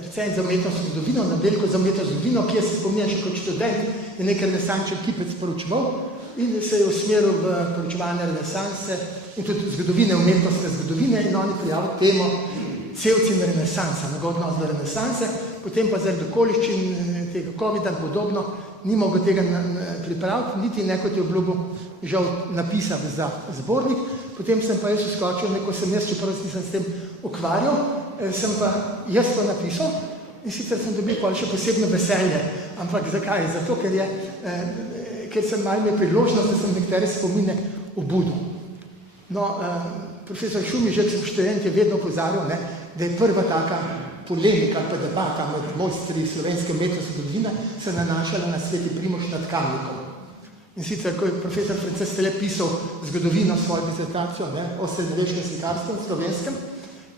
docent za umetnostno zgodovino, na oddelku za umetnostno zgodovino, ki je se spomnil še kot študent, je nekaj renesančen kipec poročeval in se je usmeril v poročevanje renesanse in tudi zgodovine, umetnostne zgodovine in on je prijavil temo Cevci in renesansa, njegov odnos do renesanse, potem pa zaradi okoliščin tega COVID-a in podobno ni mogel tega pripraviti, niti ne kot je obljubil žal napisal za zbornik. Potem sem pa jaz uskočil neko semestr, čeprav nisem s tem ukvarjal, sem pa jaz to napisal in sicer sem dobil pa še posebno veselje. Ampak zakaj? Zato, ker sem malo imel priložnost, da sem nekatere spomine obudil. No, profesor Šumižek, sem študent, je vedno opozarjal, da je prva taka polemika pa debata med mojstri slovenske umetnostne zgodovine se nanašala na Sveti Primož nad Kamnikom. In sicer, ko je profesor Frances Stele pisal zgodovino svojo disertacijo o srednjeveškem slikarstvu v slovenskem,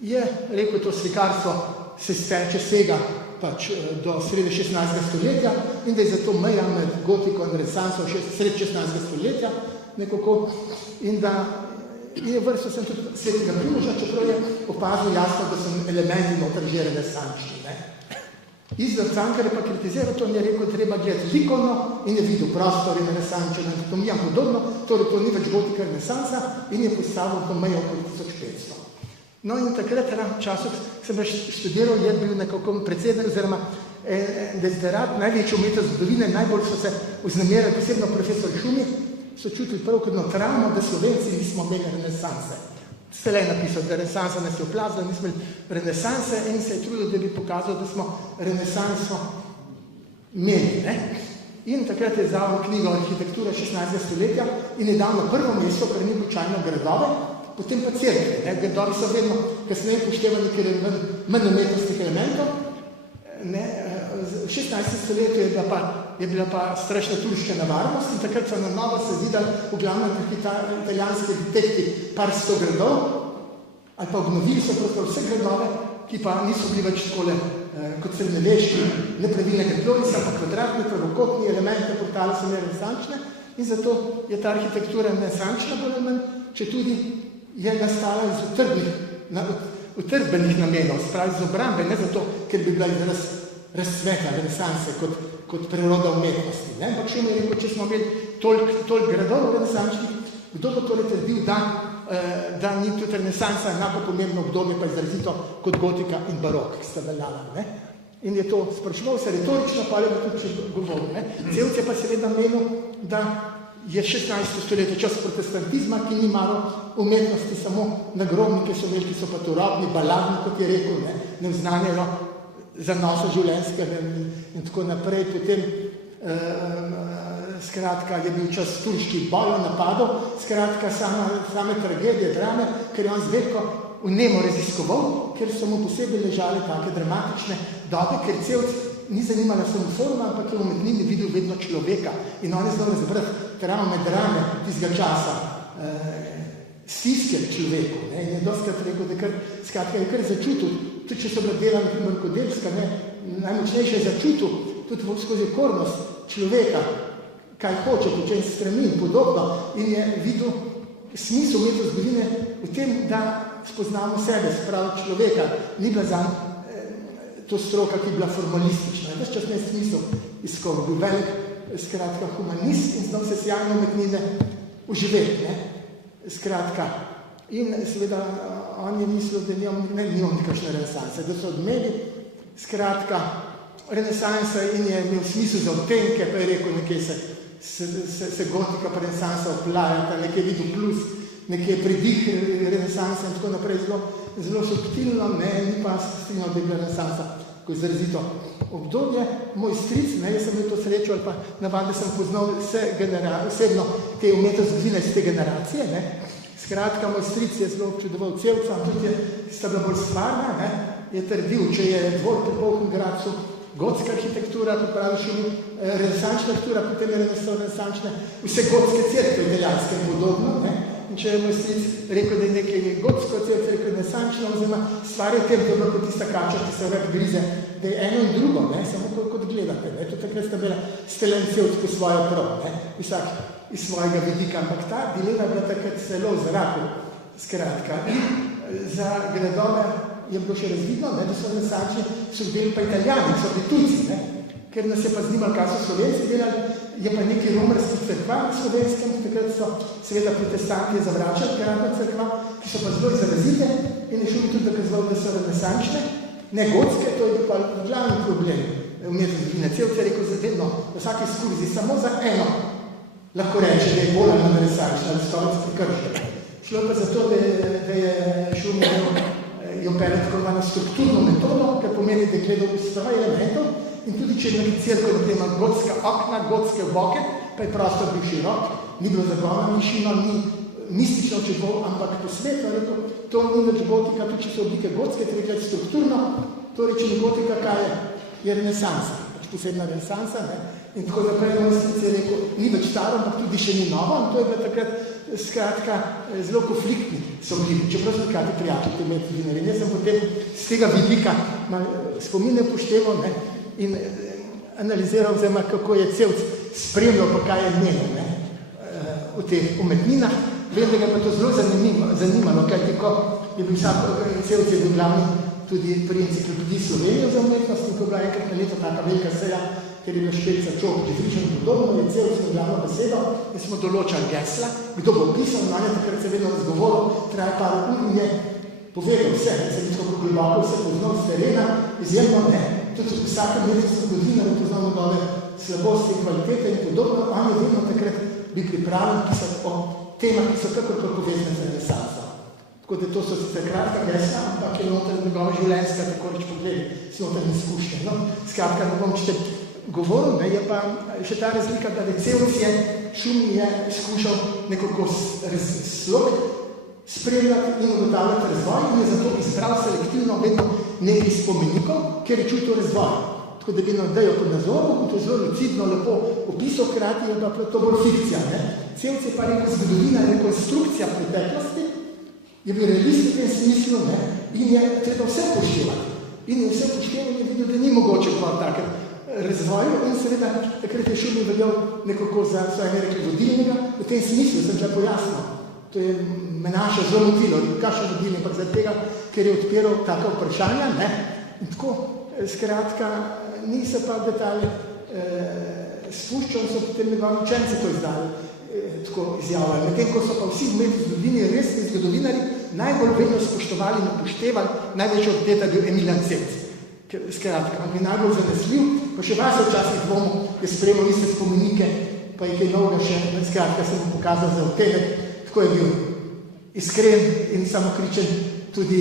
je rekel, to slikarstvo se sega pač do sredi 16. stoletja in da je zato meja med gotiko in renesanso sredi 16. stoletja nekako in da je vrsto sem tudi Svetega Primoža, čeprav je opazil jasno, da so elementi noter že renesančni. Izver Cankar je pa kritiziral to in je rekel, treba gledati likovno in je videl prostor in renesančen anatomija podobno, torej to ni več gotika renesansa in je postavil to mejo okoli 1500. No in takrat v času, sem študiral, je bil nekako predsednik oziroma desiderat največje umetnosti zgodovine, najbolj so se vznemirali, posebno profesor Šumi, so čutili prav kot travmo, da Slovenci nismo imeli renesanse. Stele je napisal, da renesansa nas je oplazila, da nismo imeli renesanse in se je trudil, da bi pokazal, da smo renesanso imeli. In takrat je izdal knjigo Arhitektura 16. stoletja in je dal na prvo mesto, ker ni običajno gradove, potem pa cerkve. Gradovi so vedno kasneje upoštevali, ker je manj umetnostnih elementov. V 16. stoletju je bila pa strašna turistična nevarnost in takrat so na novo sezidali v glavnem italijanski arhitekti par 100 gradov ali pa obnovili so prostor vse gradove, ki pa niso bili več takole kot srednjeveški, nepravilnega tlorica, pa kvadratni, pravokotni elementi portale so renesančne in zato je ta arhitektura renesančna bolj ali manj, če tudi je nastala iz utrdbenih namenov, spravi z obrambe, ne zato, ker bi bila izraz razcveta renesanse kot priroda umetnosti. Ampak še mi je rekel, če smo imeli toliko gradov renesančnih, kdo bo torej trdil, da ni tudi renesansa enako pomembno obdobje, pa izrazito kot gotika in barok, ki sta veljala. In je to spraševal se retorično, pa je tudi če govoril. Cevc je pa seveda menil, da je 16. stoletje čas protestantizma, ki ni malo umetnosti, samo nagrobnike so imeli, ki so pa turobni, baladni, kot je rekel, nevznanjeno zanosa življenjskega in tako naprej. Potem skratka je bil čas turških bojev, napadov, skratka same tragedije, drame, ker je on zvedko vnemo raziskoval, ker so mu posebej ležale take dramatične dobe, ker Cevc ni zanimala samo forma, ampak je v umetnini videl vedno človeka in on je znal razbrati travme, drame tistega časa, stiske človeku. In je dostkrat rekel, da je kar začutil, tudi če so bila dela na primer Kodelska, najmočnejše je začutil tudi skozi okornost človeka, kaj hoče, po čem se stremi in podobno in je videl smisel umetnosti zgodovine v tem, da spoznamo sebe, spravi človeka, ni bila zanj to stroka, ki je bila formalistična. Ves čas ne smisel iskal, bil velik, skratka, humanist in znal se sjajno umetnine uživeti. Skratka, in seveda on je mislil, da nimam nekakšne renesanse, da so odmeli, skratka, renesansa in je imel smisel za odtenke, pa je rekel, nekje se gotika pa renesansa oplajata, nekje videl plus, nekje pridih renesansa in tako naprej, zelo subtilno, ni pa strinjal, da je bila renesansa, ko je izrazito obdobje. Moj stric, jaz sem imel to srečo, ali pa navadno sem poznal osebno te umetnostne iz te generacije. Ne. Skratka, moj stric je zelo občudoval Cevca, tudi sta bila bolj stvarna, ne. Je trdil, če je dvor pri Bohumgradcu gotska arhitektura, kot praviš, renesančna arhitektura, potem je renesančne, vse gotske cerkve italijanske in podobno. Ne. In če je moj stric rekel, da je nekaj gotsko cerkve, rekel renesančno, oziroma stvar je v tem, da je bila kot tista kača, ki se vek grize, da je eno in drugo, ne, samo kot gledate. Ne. To takrat sta bila Stelencevc po svojo prav, ne, vsak iz svojega vidika, ampak ta dilema je bila takrat zelo v zraku, skratka. In za gradove je bilo še razvidno, ne, da so renesančni, so bili pa Italijani, so bili tujci, ne, ker nas je pa zanimalo, kaj so Slovenci delali, je pa nekaj romarskih cerkva na Slovenskem, takrat so seveda protestanti zavračali gradno cerkva, ki so pa zelo izrazite in je šel tudi dokazoval, da so renesančne, ne gotske, to je bil pa glavni problem. Umetnostne Cevc je rekel vedno, v vsaki ekskurziji samo za eno lahko reče, da je bolj ali manj renesančna, ali stolec prekršena. Šlo je pa zato, da je Šumer je opeljal tako malo strukturno metodo, kar pomeni, da je gledal svoje elementov in tudi če je napicerko, da ima gotska okna, gotske boke, pa je prostor bil širok, ni bilo zagona mišino, ni mistično, če bo, ampak posvetno rekel, to ni več gotika, tudi če so oblike gotske, treba gledati strukturno, torej če ni gotika, kaj je renesansa, pač posebna renesansa, ne? In tako naprej je rekel, ni več staro, ampak tudi še ni novo, in to je bilo takrat skratka zelo konfliktni so bili, čeprav so nekaj prijatelji te metodinari. Jaz sem potem z tega vidika spomine upošteval, ne, in analiziral, vzema, kako je Cevc spremljal, pa kaj je menil v teh umetninah. Vem, da ga pa to zelo zanimalo, kajti ko je bil Cevc je bil glavni tudi pri enciklopediji Slovenije za umetnost, in ko je bila enkrat na leto taka velika seja, ker je bila Špelca Čop, Žifričan in podobno, je Cevc imel glavno besedo in smo določali gesla, kdo bo pisal, no je takrat se vedno razgovoril, traja par ur in je povedal vse, se je tako globoko vse poznal z terena, izjemno ne, tudi v vsakem umetnostnem zgodovino je poznal njegove slabosti in kvalitete in podobno, on je vedno takrat bil pripravljen pisati o temah, ki so kakorkoli povezane z renesanso. Tako da to so sicer kratka gesla, ampak je noter njegova življenjska, tako reč pogledi, si noter izkušnje. No, skratka, ne bom če govoril, ne, je pa še ta razlika, da Cevc je, Šumi je skušal nekako slog spremljati in ugotavljati razvoj in je zato izbral selektivno vedno nekaj spomenikov, ker je čutil razvoj. Tako da bi nadejo pod nazorom, kot je zelo lucidno lepo opisal, krati je pa to bolj fikcija. Ne. Cevc je pa rekel zgodovina, rekonstrukcija preteklosti, je bil realist v tem smislu, ne, in je treba vse poštevati. In je vse poštevati je videl, da ni mogoče kvar takrat razvoju in seveda takrat je Šumi veljal nekako za svoje rekli vodilnega, v tem smislu sem že pojasnil. To je menaša zelo motilo, kakšen vodilni, pa zaradi tega, ker je odpiral taka vprašanja, ne, in tako, skratka, ni se pa v detalje spuščal in so potem njegovi učenci to izdali, tako izjavljali. Medtem, ko so pa vsi zgodovini, resni zgodovinari, najbolj vedno spoštovali in upoštevali, največ od teta bil Emilijan Cevc. Skratka, on je najbolj zanesljiv, pa še vas včasih dvomu, je spremljal iste spomenike, pa jih je novega še, skratka, sem mu pokazal za odtevek, tako je bil iskren in samokričen tudi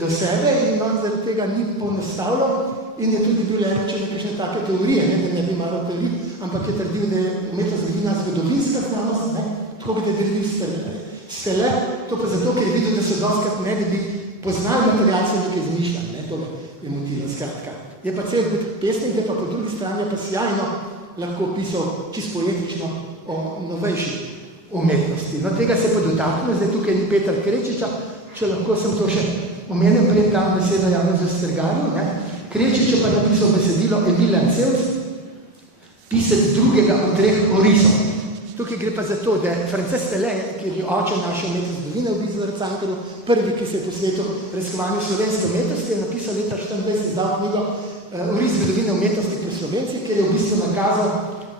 do sebe in on zaradi tega ni ponastavljal in je tudi bil če nekaj take teorije, ne, da ne bi malo teorij, ampak je trdil, da je umetnost zgodovina zgodovinska znanost, ne, tako kot je trdil Stele, to pa zato, ker je videl, da so dostkrat ne, da bi poznali materialce nekaj izmišljali, ne, to je motivno, skratka. Je pa cel biti pesnik, da pa po drugi strani je pa sjajno lahko pisal čisto poetično o novejši umetnosti. No, tega se pa dotakne, zdaj tukaj ni Petar Krečiča, če lahko sem to še omenil, prej tam besedo Janez Strgarju, ne. Krečič je pa napisal besedilo Emilijan Cevc, pisec drugega od 3 orisov. Tukaj gre pa za to, da Frances Stele, ki je bil oče naše umetnosti zgodovine v Bizlar Cankarju, prvi, ki se je posvetil raziskovanju slovenske umetnosti, je napisal leta 1924 izdal knjigo Oris zgodovine umetnosti pri Slovenci, kjer je v bistvu nakazal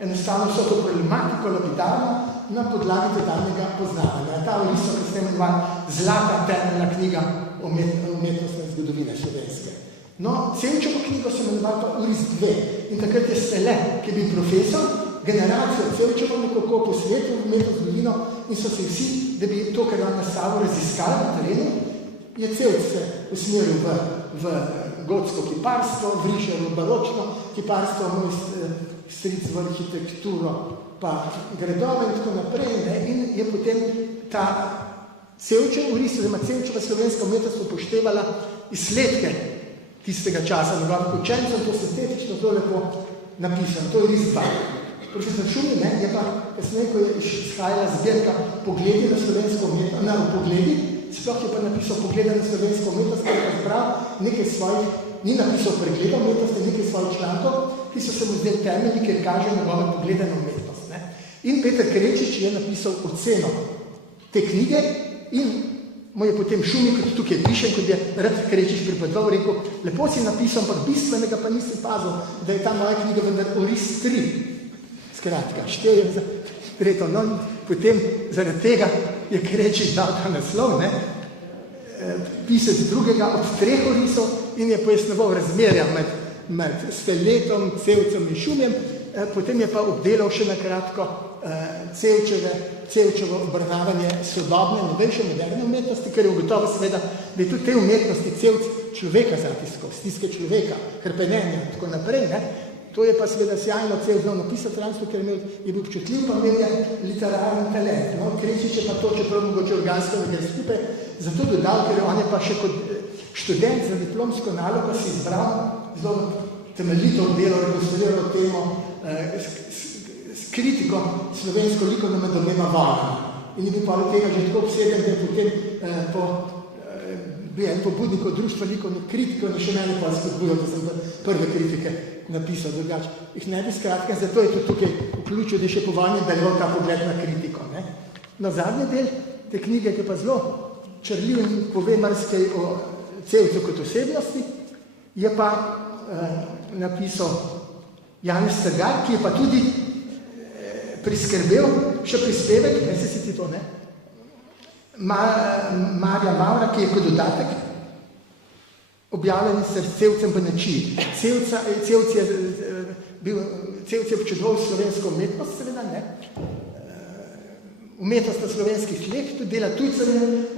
enostavno vso to problematiko lapidarno na podlagi tedajnega poznavanja. Ta oris so kasneje imenovali zlata temeljna knjiga umetnostne zgodovine slovenske. No, Cevčevo knjigo so imenovali pa Oris 2 in takrat je Stele, ki je bil profesor, generacijo Cevčevo nekako po svetu v umetnost zgodovino in so se vsi, da bi to, kar je on nastavil, raziskali na terenu, je Cevc se usmeril v gotsko kiparstvo, Vrišar baročno kiparstvo, moj stric v arhitekturo, pa gradove in tako naprej. Ne? In je potem ta Cevčev uris, oziroma Cevčeva slovenska umetnost upoštevala izsledke tistega časa njegovih učencev, to sintetično zelo lepo napisano. To je ris 2. Profesor Šumi je pa kasneje, ko je izhajala zbirka Pogledi na slovensko umetnost, na Pogledi, sploh je pa napisal Poglede na slovensko umetnost, ker je pa zbral nekaj svojih, ni napisal pregleda umetnosti, nekaj svojih člankov, ki so se mu zdaj temeljni, ker kaže njegove poglede na umetnost. Ne? In Peter Krečič je napisal oceno te knjige in mu je potem Šumi, kot tukaj pišem, kot je Rad Krečič pripovedoval, rekel, lepo si napisal, ampak bistvenega pa nisi pazil, da je ta moja knjiga vendar oris 3. Skratka, štejem za tretjo. No, potem zaradi tega je Krečič dal ta naslov, ne? Pisec drugega od 3 orisov in je pojasnoval razmerja med Steletom, Cevcem in Šumjem, potem je pa obdelal še nakratko Cevčevo obravnavanje sodobne, novejše, moderne umetnosti, ker je ugotovil seveda, da je tudi te umetnosti Cevc človeka zatiskal, stiske človeka, hrpenenja in tako naprej. Ne? To je pa seveda sjajno Cevc znal napisati, ker je bil občutljiv, pa imel je literarni talent. No? Krečič je pa to, čeprav mogoče organsko ne gre skupaj, zato dodal, ker on je pa še kot študent za diplomsko nalogo si izbral zelo temeljito delo, rekonstruiral temo s kritiko slovensko likovno med obema vojnama. In je bil pa tega že tako obseden, da je potem bil en pobudnik od društva likovnih kritikov in še mene pa spodbujal, da sem prve kritike napisal drugače. Jih ne bi skratka, zato je tudi tukaj vključil, da je še po vojni daljeval ta pogled na kritiko. Ne? No, zadnji del te knjige je pa zelo črljiv in pove marsikaj o Cevcu kot osebnosti, je pa napisal Janez Strgar, ki je pa tudi priskrbel še prispevek, ne se si ti to, ne? Marja Mavra, ki je kot dodatek objavljen s Cevcem v Nečiji. Cevc je občudoval slovensko umetnost, seveda, ne? Umetnost na slovenskih tleh, tudi dela tujcev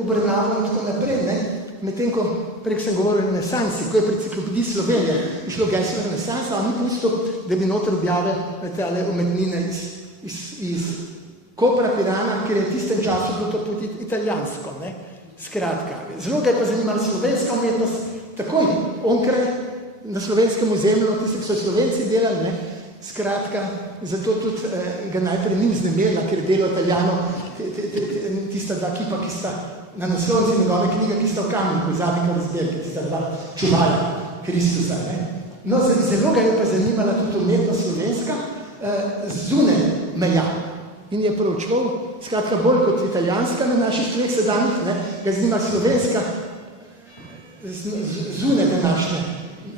obravnaval in tako naprej, ne? Medtem, ko prek sem govoril o renesansi, ko je pri Enciklopediji Slovenije išlo geslo renesansa, on ni pustil, da bi noter objavil tale umetnine iz Kopra, Pirana, ker je v tistem času bilo to tudi italijansko. Ne? Skratka, zelo ga je pa zanimala slovenska umetnost, takoj onkraj na slovenskem ozemlju, tisti, ki so Slovenci delali, ne? Skratka, zato tudi ga najprej ni vznemirila, ker je delal Italijanov, tista dva kipa, ki sta na naslovnici njegove knjige, ki sta v Kamniku, Zabika razbirke, tista dva čuvala Kristusa. Ne? No, zelo ga je pa zanimala tudi umetnost slovenska zunaj meja. In je proučeval, skratka, bolj kot italijanska na naših tleh sedanjih, ne, ga zanima slovenska zunaj današnje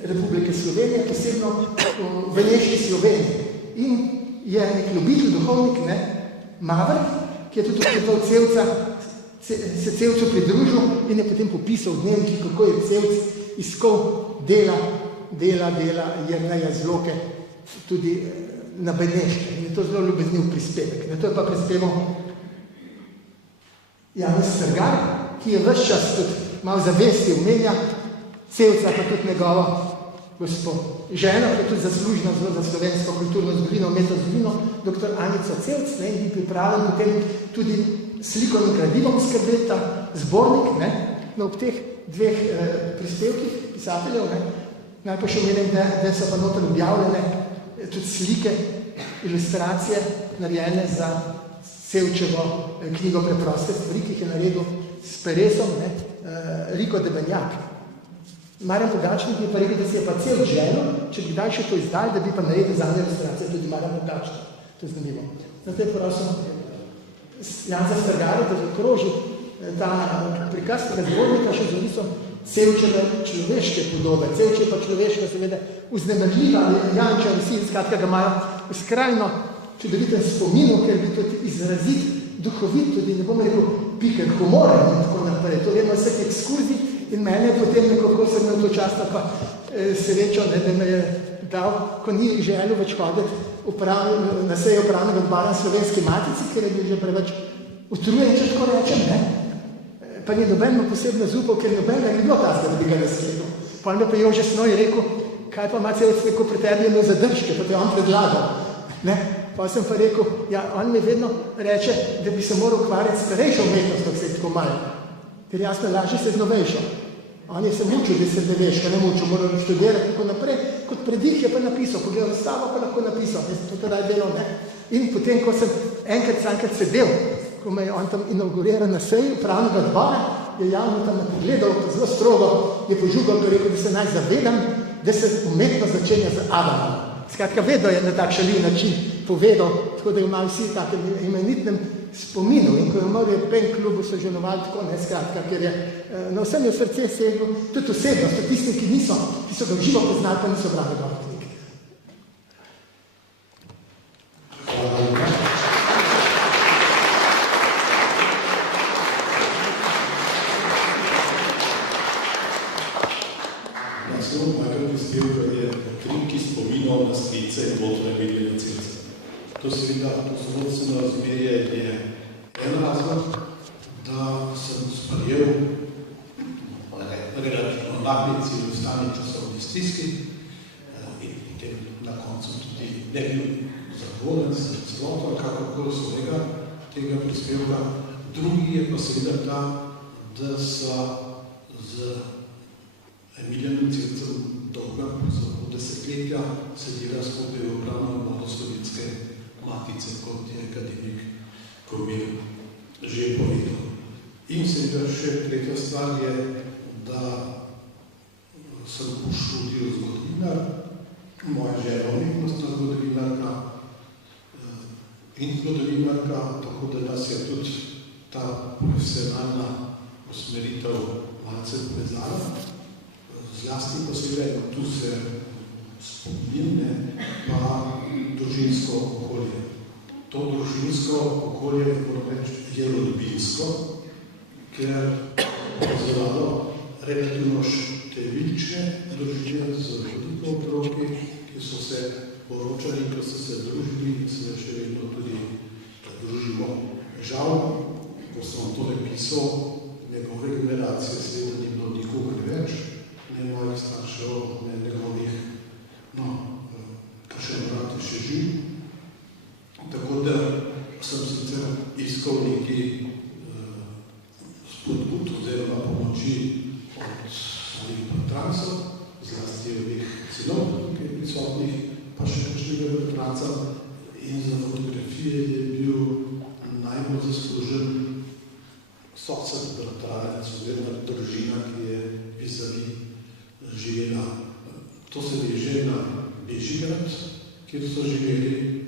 Republike Slovenije, posebno v Veneški Sloveniji. In je nek ljubitelj, duhovnik, ne, Mavr, ki je tudi odkrival Cevca, se Cevcu pridružil in je potem popisal v dnevniki, kako je Cevc iskal dela Jerneja Zloke tudi na Beneške. In je to zelo ljubezniv prispevek. To je pa prispeval Janez Strgar, ki je ves čas tudi malo zavesti omenja Cevca, pa tudi njegovo gospo ženo, ki je tudi zaslužna zelo za slovensko kulturno zgodovino, umetno zgodovino, dr. Anica Cevc, ne, in bi pripravljal potem tudi slikovnim gradivom skrbeti ta zbornik, ne, no, ob teh dveh prispevkih pisateljev, ne, naj pa še omenim, da so pa noter objavljene tudi slike, ilustracije narejene za Cevčevo knjigo Preproste stvari, ki jih je naredil s Peresom, ne, Riko Debenjak. Marjan Pogačnik je pa rekel, da si je pa cel želel, če bi kdaj še to izdali, da bi pa naredil zadnje ilustracije tudi Marjan Pogačnik. To je zanimivo. Zato je prosim Janeza Strgarja, da zakroži ta prikaz tega zbornika še z opisom Cevčeve človeške podobe. Cevče je pa človeška, seveda, vznemirljiva, Janča, vsi, skratka, ga imajo v skrajno čudoviten spominu, ker bi tudi izrazit, duhovit, tudi ne bom rekel piker humora in tako naprej. To vedno vseh ekskurzij in mene potem nekako sem imel to často pa srečo, ne, da me je dal, ko ni želel več hoditi na sejo upravnega odbora Slovenski matici, ker je bil že preveč utrujen, če tako rečem, ne. Pa ni noben posebno zupal, ker noben ni bilo tazga, da bi ga nasledil. Potem je pa Jože Snoj rekel, kaj pa ima Cevc rekel, pri tebi je imel zadržke, pa te je on predlagal. Ne? Pa sem pa rekel, ja, on mi vedno reče, da bi se moral ukvarjati s starejšo umetnostjo, ko se je tako malo. Ker jasno, lažje se z novejšo. On je se mučil, da se ne veš, kaj ne mučil, moral študirati tako naprej, kot predih je pa napisal, pogledal razstavo pa lahko napisal, jaz sem to tedaj delal, ne. In potem, ko sem enkrat sedel, ko me je on tam inauguriral na seji upravnega odbora, je javno tam pogledal, zelo strogo je požugal, ko je rekel, da se naj zavedam, da se umetnost začenja z Adamom. Skratka, vedno je na tak šaljiv način povedal, tako da ima vsi takem imenitnem spominu. In ko je umrl, je v Pen klubu soželovali tako, ne, skratka, ker je na vsem je v srce segel, tudi osebnost, tudi tisti, ki so ga v živo poznali, pa niso brali dobro knjige. Hvala lepa. Naslov mojega prispevka je Kripki spominov na strice in botre Emilija Cevca. To seveda, to sorodstevno razmerje je en razlog, da sem sprejel relativno naglici in ostani časovni stiski in potem na koncu tudi ne bil zadovoljen s celoto, kakorkoli svojega tega prispevka. Drugi je pa seveda ta, da so z Emilijanom Cevcem dolga, za desetletja sedela skupaj v upravnem odboru Slovenske matice, kot je akademik Kormel že povedal. In seveda še tretja stvar je, da sem po študiju zgodovinar, moja žena umetnostna zgodovinarka in zgodovinarka, tako da nas je tudi ta profesionalna usmeritev malce povezala. Zlasti pa seveda, tu se spomnim, pa družinsko okolje. To družinsko okolje, moram reči, je rodbinsko, ker pozvalo relativno številčne družine z veliko otroki, ki so se poročali, ko so se družili in se še vedno tudi družimo. Žal, ko sem to napisal, njegove generacije seveda ni bilo nikogar več, ne mojih staršev, ne njegovih, kakšen brat je še živ. Tako da sem sicer iskal neki spodbud oziroma pomoči od svojih bratrancev, zlasti ovih sinov, ki je prisotnih, pa še kakšnega bratranca. In za fotografije je bil najbolj zaslužen sosed bratranec oziroma družina, ki je vis-a-vis živela. To se veže na Bežigrad, kjer so živeli,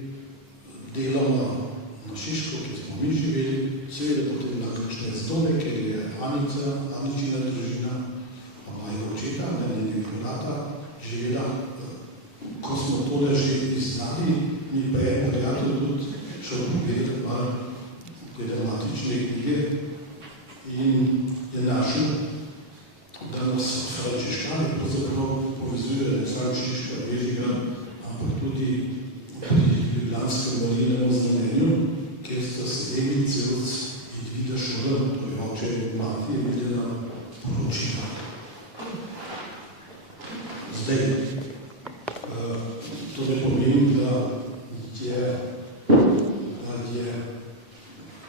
deloma na Šiško, kjer smo mi živeli, seveda potem na kakšne Zdone, kjer je Aničina družina, pa mojega očeta, njenega brata, živela. Ko smo tole že iznali, mi pa je prijatelj tudi šel pogledati malo matične knjige in je našel, da nas frančiškani pravzaprav povezujejo ne samo Šiška, Bežigrad, ampak tudi Ljubljanskem Marinem znamenju, kjer sta sedeli Cevc in Vida Šoren, to je oče in mati, Emiljana poročila. Zdaj, to ne pomeni, da je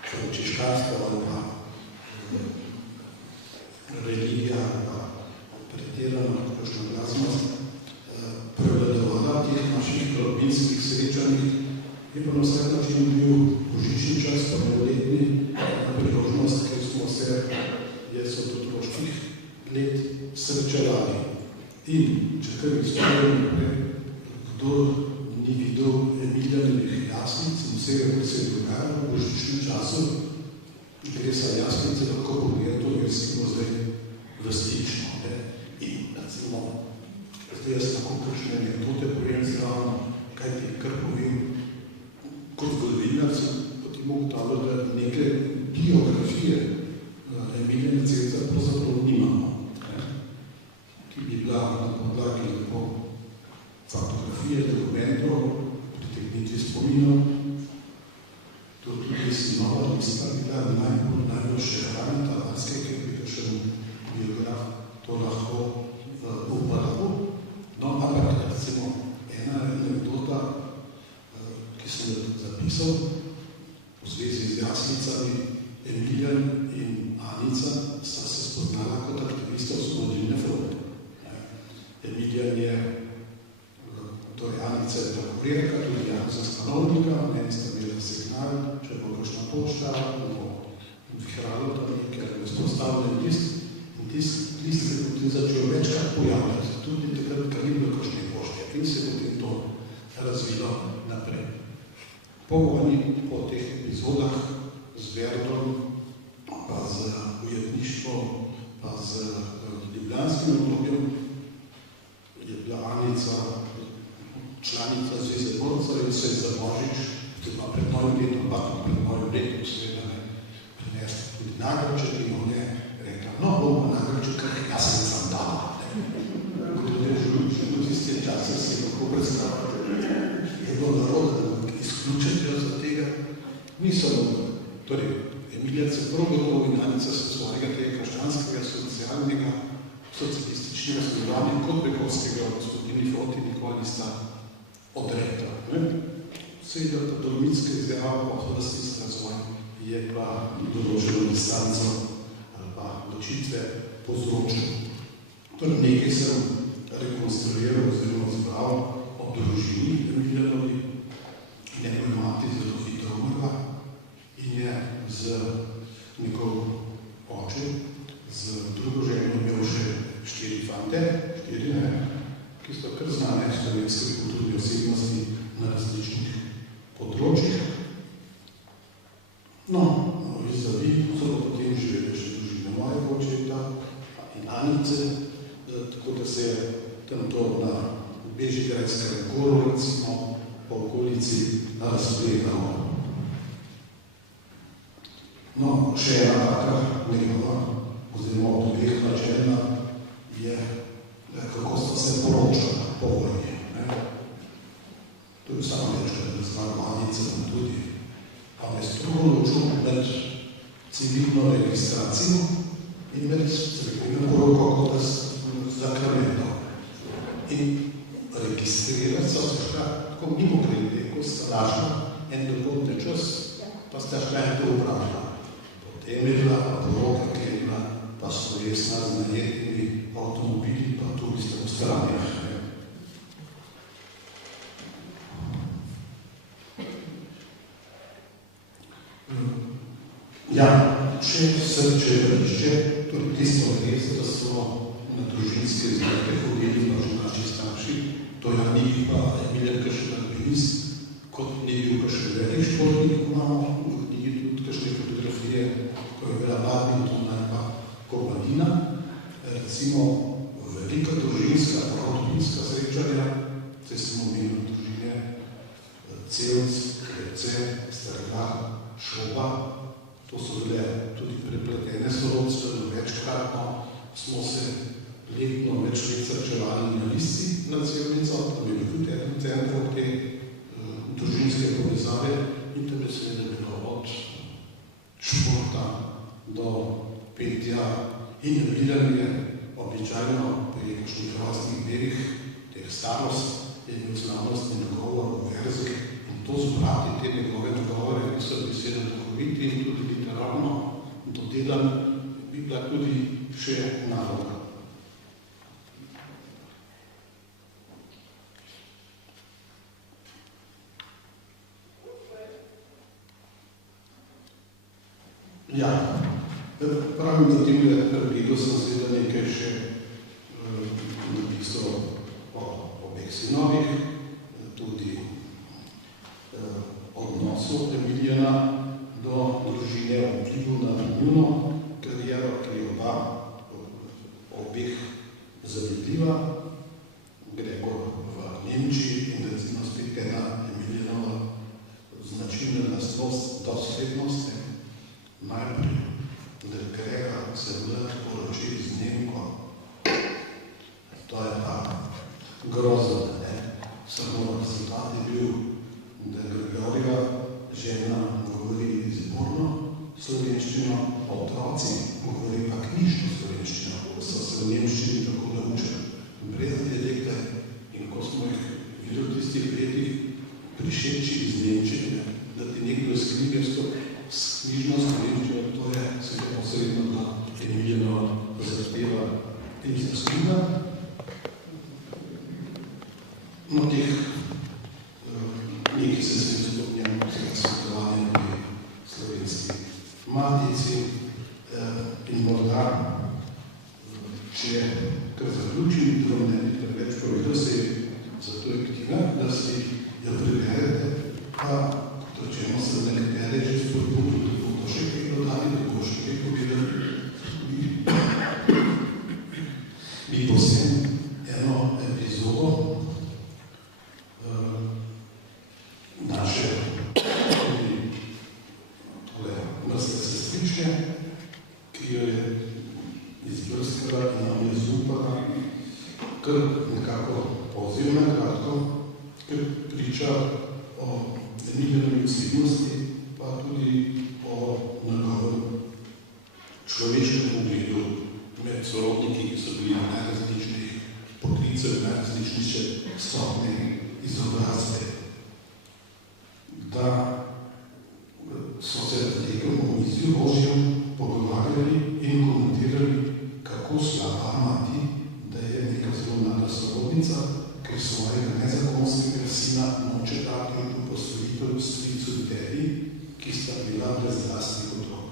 frančiškanstvo ali pa religija ali pa pretirana kakšna glasnost prevladovala teh naših rodbinskih srečanjih, je pa na vsak način bil božični čas, pa novoletni priložnost, ker smo se jaz od otroških let srečevali. In če kar izpravljam naprej, kdo ni videl Emiljanovih jasnic in vsega, kar se je dogajalo v božičnem času, gre sa jasnice lahko pogledati, to je zdaj vlastično. In recimo, zdaj jaz lahko kakšne anekdote povem zravno, kaj ti kar povem. Kot zgodovinar sem potem ugotavljal, da neke biografije Emiljana Cevca pravzaprav nimamo, ki bi bila na podlagi lepo fotografije, dokumentov, pritegnitvi spominov. To tudi sinova lista bila najbolj še hranita Laske, ker bi kakšen biograf to lahko napisal v zvezi z jaslicami. Emilijan in Anica sta se spoznala kot aktivista Osvobodilne fronte. Emilijan je, torej Anica je takoverka, tudi za stanovnika, meni sta imela signal, če bo kakšna pošta, bo vihralo tam nekaj vzpostavljen list. In list se potem začel večkrat pojavljati, tudi takrat, kar ni bilo kakšne pošte. In se potem to razvilo naprej. Po vojni, po teh epizodah z Verdom, pa z ujetništvom, pa z ljubljanskim obdobjem, je bila Anica članica Zveze borcev in se je za Božič, pa pred novim letom, pa pred novim letom seveda prinesla tudi nagrček in on je rekla, no, bomo nagrček, kar jaz sem sam dala. Kot je že v tiste čase si lahko predstavljate, je bilo narod, da izključiti za tega. Niso, torej, Emilijan se prvo in Anica se svojega tega krščanskega, socialnega, socialističnega sodelovanja kot bekovskega Osvobodilni fronti nikoli nista odrekla. Seveda pa dolomitska izjava o lastnic razvoj je pa določeno distanco ali pa ločitve povzročil. Torej, nekaj sem rekonstruiral oziroma zbral o družini Emilijanovi, njegove mati zelo hitro umrla in je z njegov oče, z drugo ženo imel še 4 fante, ki so kar znane slovenske kulturne osebnosti na različnih področjih. No, vizavi so pa potem živeli še družine mojega očeta in Anice, tako da se je tam to na Bežigradskega goru, recimo, po okolici razplegalo. No, še ena taka njegova, oziroma obdobeh načelna, je, kako sta se poročala po vojni. To je samo večkrat, da znam Anica tudi. Pa me strogo ločil med civilno registracijo in med cerkvenim poroko kot zakramentom. In registrirati so se šla tako mimo grede, ko sta našla en dogodne čas, pa sta šla en to upravila. Potem je bila poroka, ki je bila pa slovesna z najetnimi avtomobili, pa tudi sta v stranjah. Ja, še srče vrlišče, tudi tisto res, da so na družinske zbirke hodili pa že naši starši, to ja ni pa Emilijan kakšen alpinist, kot ni bil kakšen velik športnik, imamo v knjigi tudi kakšne fotografije, ko je bila badminton ali pa kopadina, recimo velika družinska, rodbinska srečanja, se smo imeli družine Cevc, Krece, Strga, Šoba. To so bile tudi prepletene sorodstva, večkratno smo se letno več let srečevali na listi na Cevnico, tam je bil tudi eden centrov te družinske povezave in tam je seveda bilo od športa do petja in Emilijan je običajno pri kakšnih rastnih delih teh starost je bil slavnostni nagovor v verzih in to zbrati te njegove nagovore, ki so besede duhoviti in tudi literarno dodelan, bi bila tudi še naloga. Ja, pravim, da tem pregledu sem seveda nekaj še napisal o obeh sinovih, tudi odnosu Emilijana do družine v vplivu na njuno kariero, ki je obeh zavidljiva. Gregor v Nemčiji in recimo spet ena Emilijanova značilna lastnost doslednost. Najprej, da Gregor se mlad poroči z Nemko. To je pa grozno, ne? Samo rezultat je bil, da Gregorjeva žena govori izborno slovenščino, otroci govori pa knjižno slovenščino, ko so se v nemščini tako naučili, brez dialekte in ko smo jih videli v tistih letih prišeči iz Nemčine, da s knjižno slovenščino, to je seveda posredno da Emiljino zahteva temska skupina. No, teh nekaj se spomnjam svetovanja pri slovenski matici in morda, če kar zaključim, da vam ne bi preveč povedal, zato je knjiga, da si jo preberete, pa rečemo se, da nekaj že spodbudu, da bodo še kaj dodali, da bodo še kaj povedali. Bi posem eno epizodo naše vrste sestrične, ki jo je izbrskala in nam je zaupala, kar nekako povzemna kratko, ker priča o Emiljinovi osebnosti, pa tudi o njegovem človeškem ugledu med sorodniki, ki so bili najrazličnih poklicev, najrazličnejše stopnje izobrazbe. Da so se tekom omizju Božjem pogovarjali in komentirali, kako slaba mati, da je neka zelo mlada sorodnica, ker svojega nezakonskega sina noče dati v posvojitev stricu Dedi, ki sta bila brez lastnih otrok.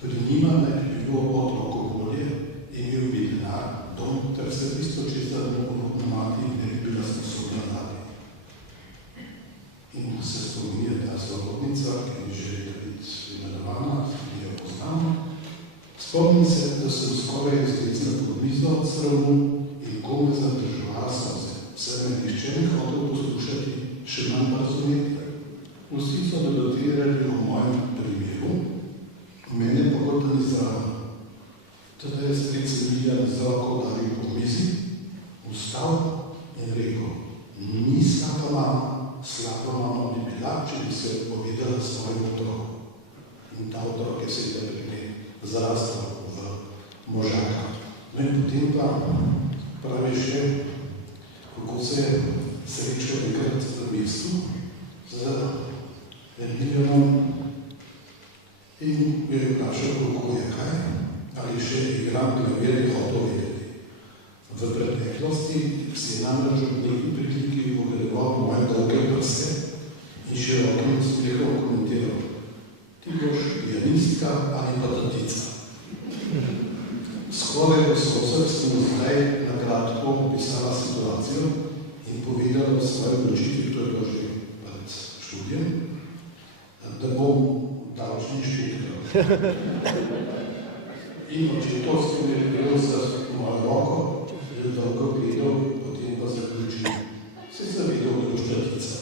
Pri njima ne bi bilo otroko bolje, imel bi denar, dom, ter se tisto čeza nemogodna mati ne bi bila sposobna dati. In se spominja ta sorodnica, ki je želela biti imenovana, ki jo poznamo. Spomnim se, da sem skoraj izrecila pod mizo od sravnu in kome zadržovala solze. Se me nihče ne hotel poslušati, še manj pa razumeti. Vsi so debatirali o mojem primeru, mene pa kot da ni zraven. Teda je stric Emilija z roko udaril po mizi, vstal in rekel, ni slaba mama, slaba mama bi bila, če bi se povedala svojim otrokom. In ta otrok je seveda pri njej zarastal v možaka. No in potem pa pravi še, kako se je srečal enkrat v mestu z Emilijonom in jo je vprašal, kako je kaj, ali še igram klavir in hotel vedeti. V preteklosti si je namreč od nekaj prikliki pogledoval moje dolge prste in širokim usmehom komentiral. Ti boš pianistka ali pa tatica. Skoraj v sosek sem zdaj na kratko opisala situacijo in povedala v svoji odločitvi, to je bilo že pred študijem, da bom davčni študiral. In očetovski mi je bil za mojo roko, je dolgo gledal, potem pa zaključil. Se je zavedal, da boš tatica.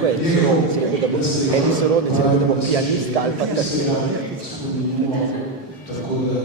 Eni sorodnici, da bomo pianistka ali pa tatica. Tako da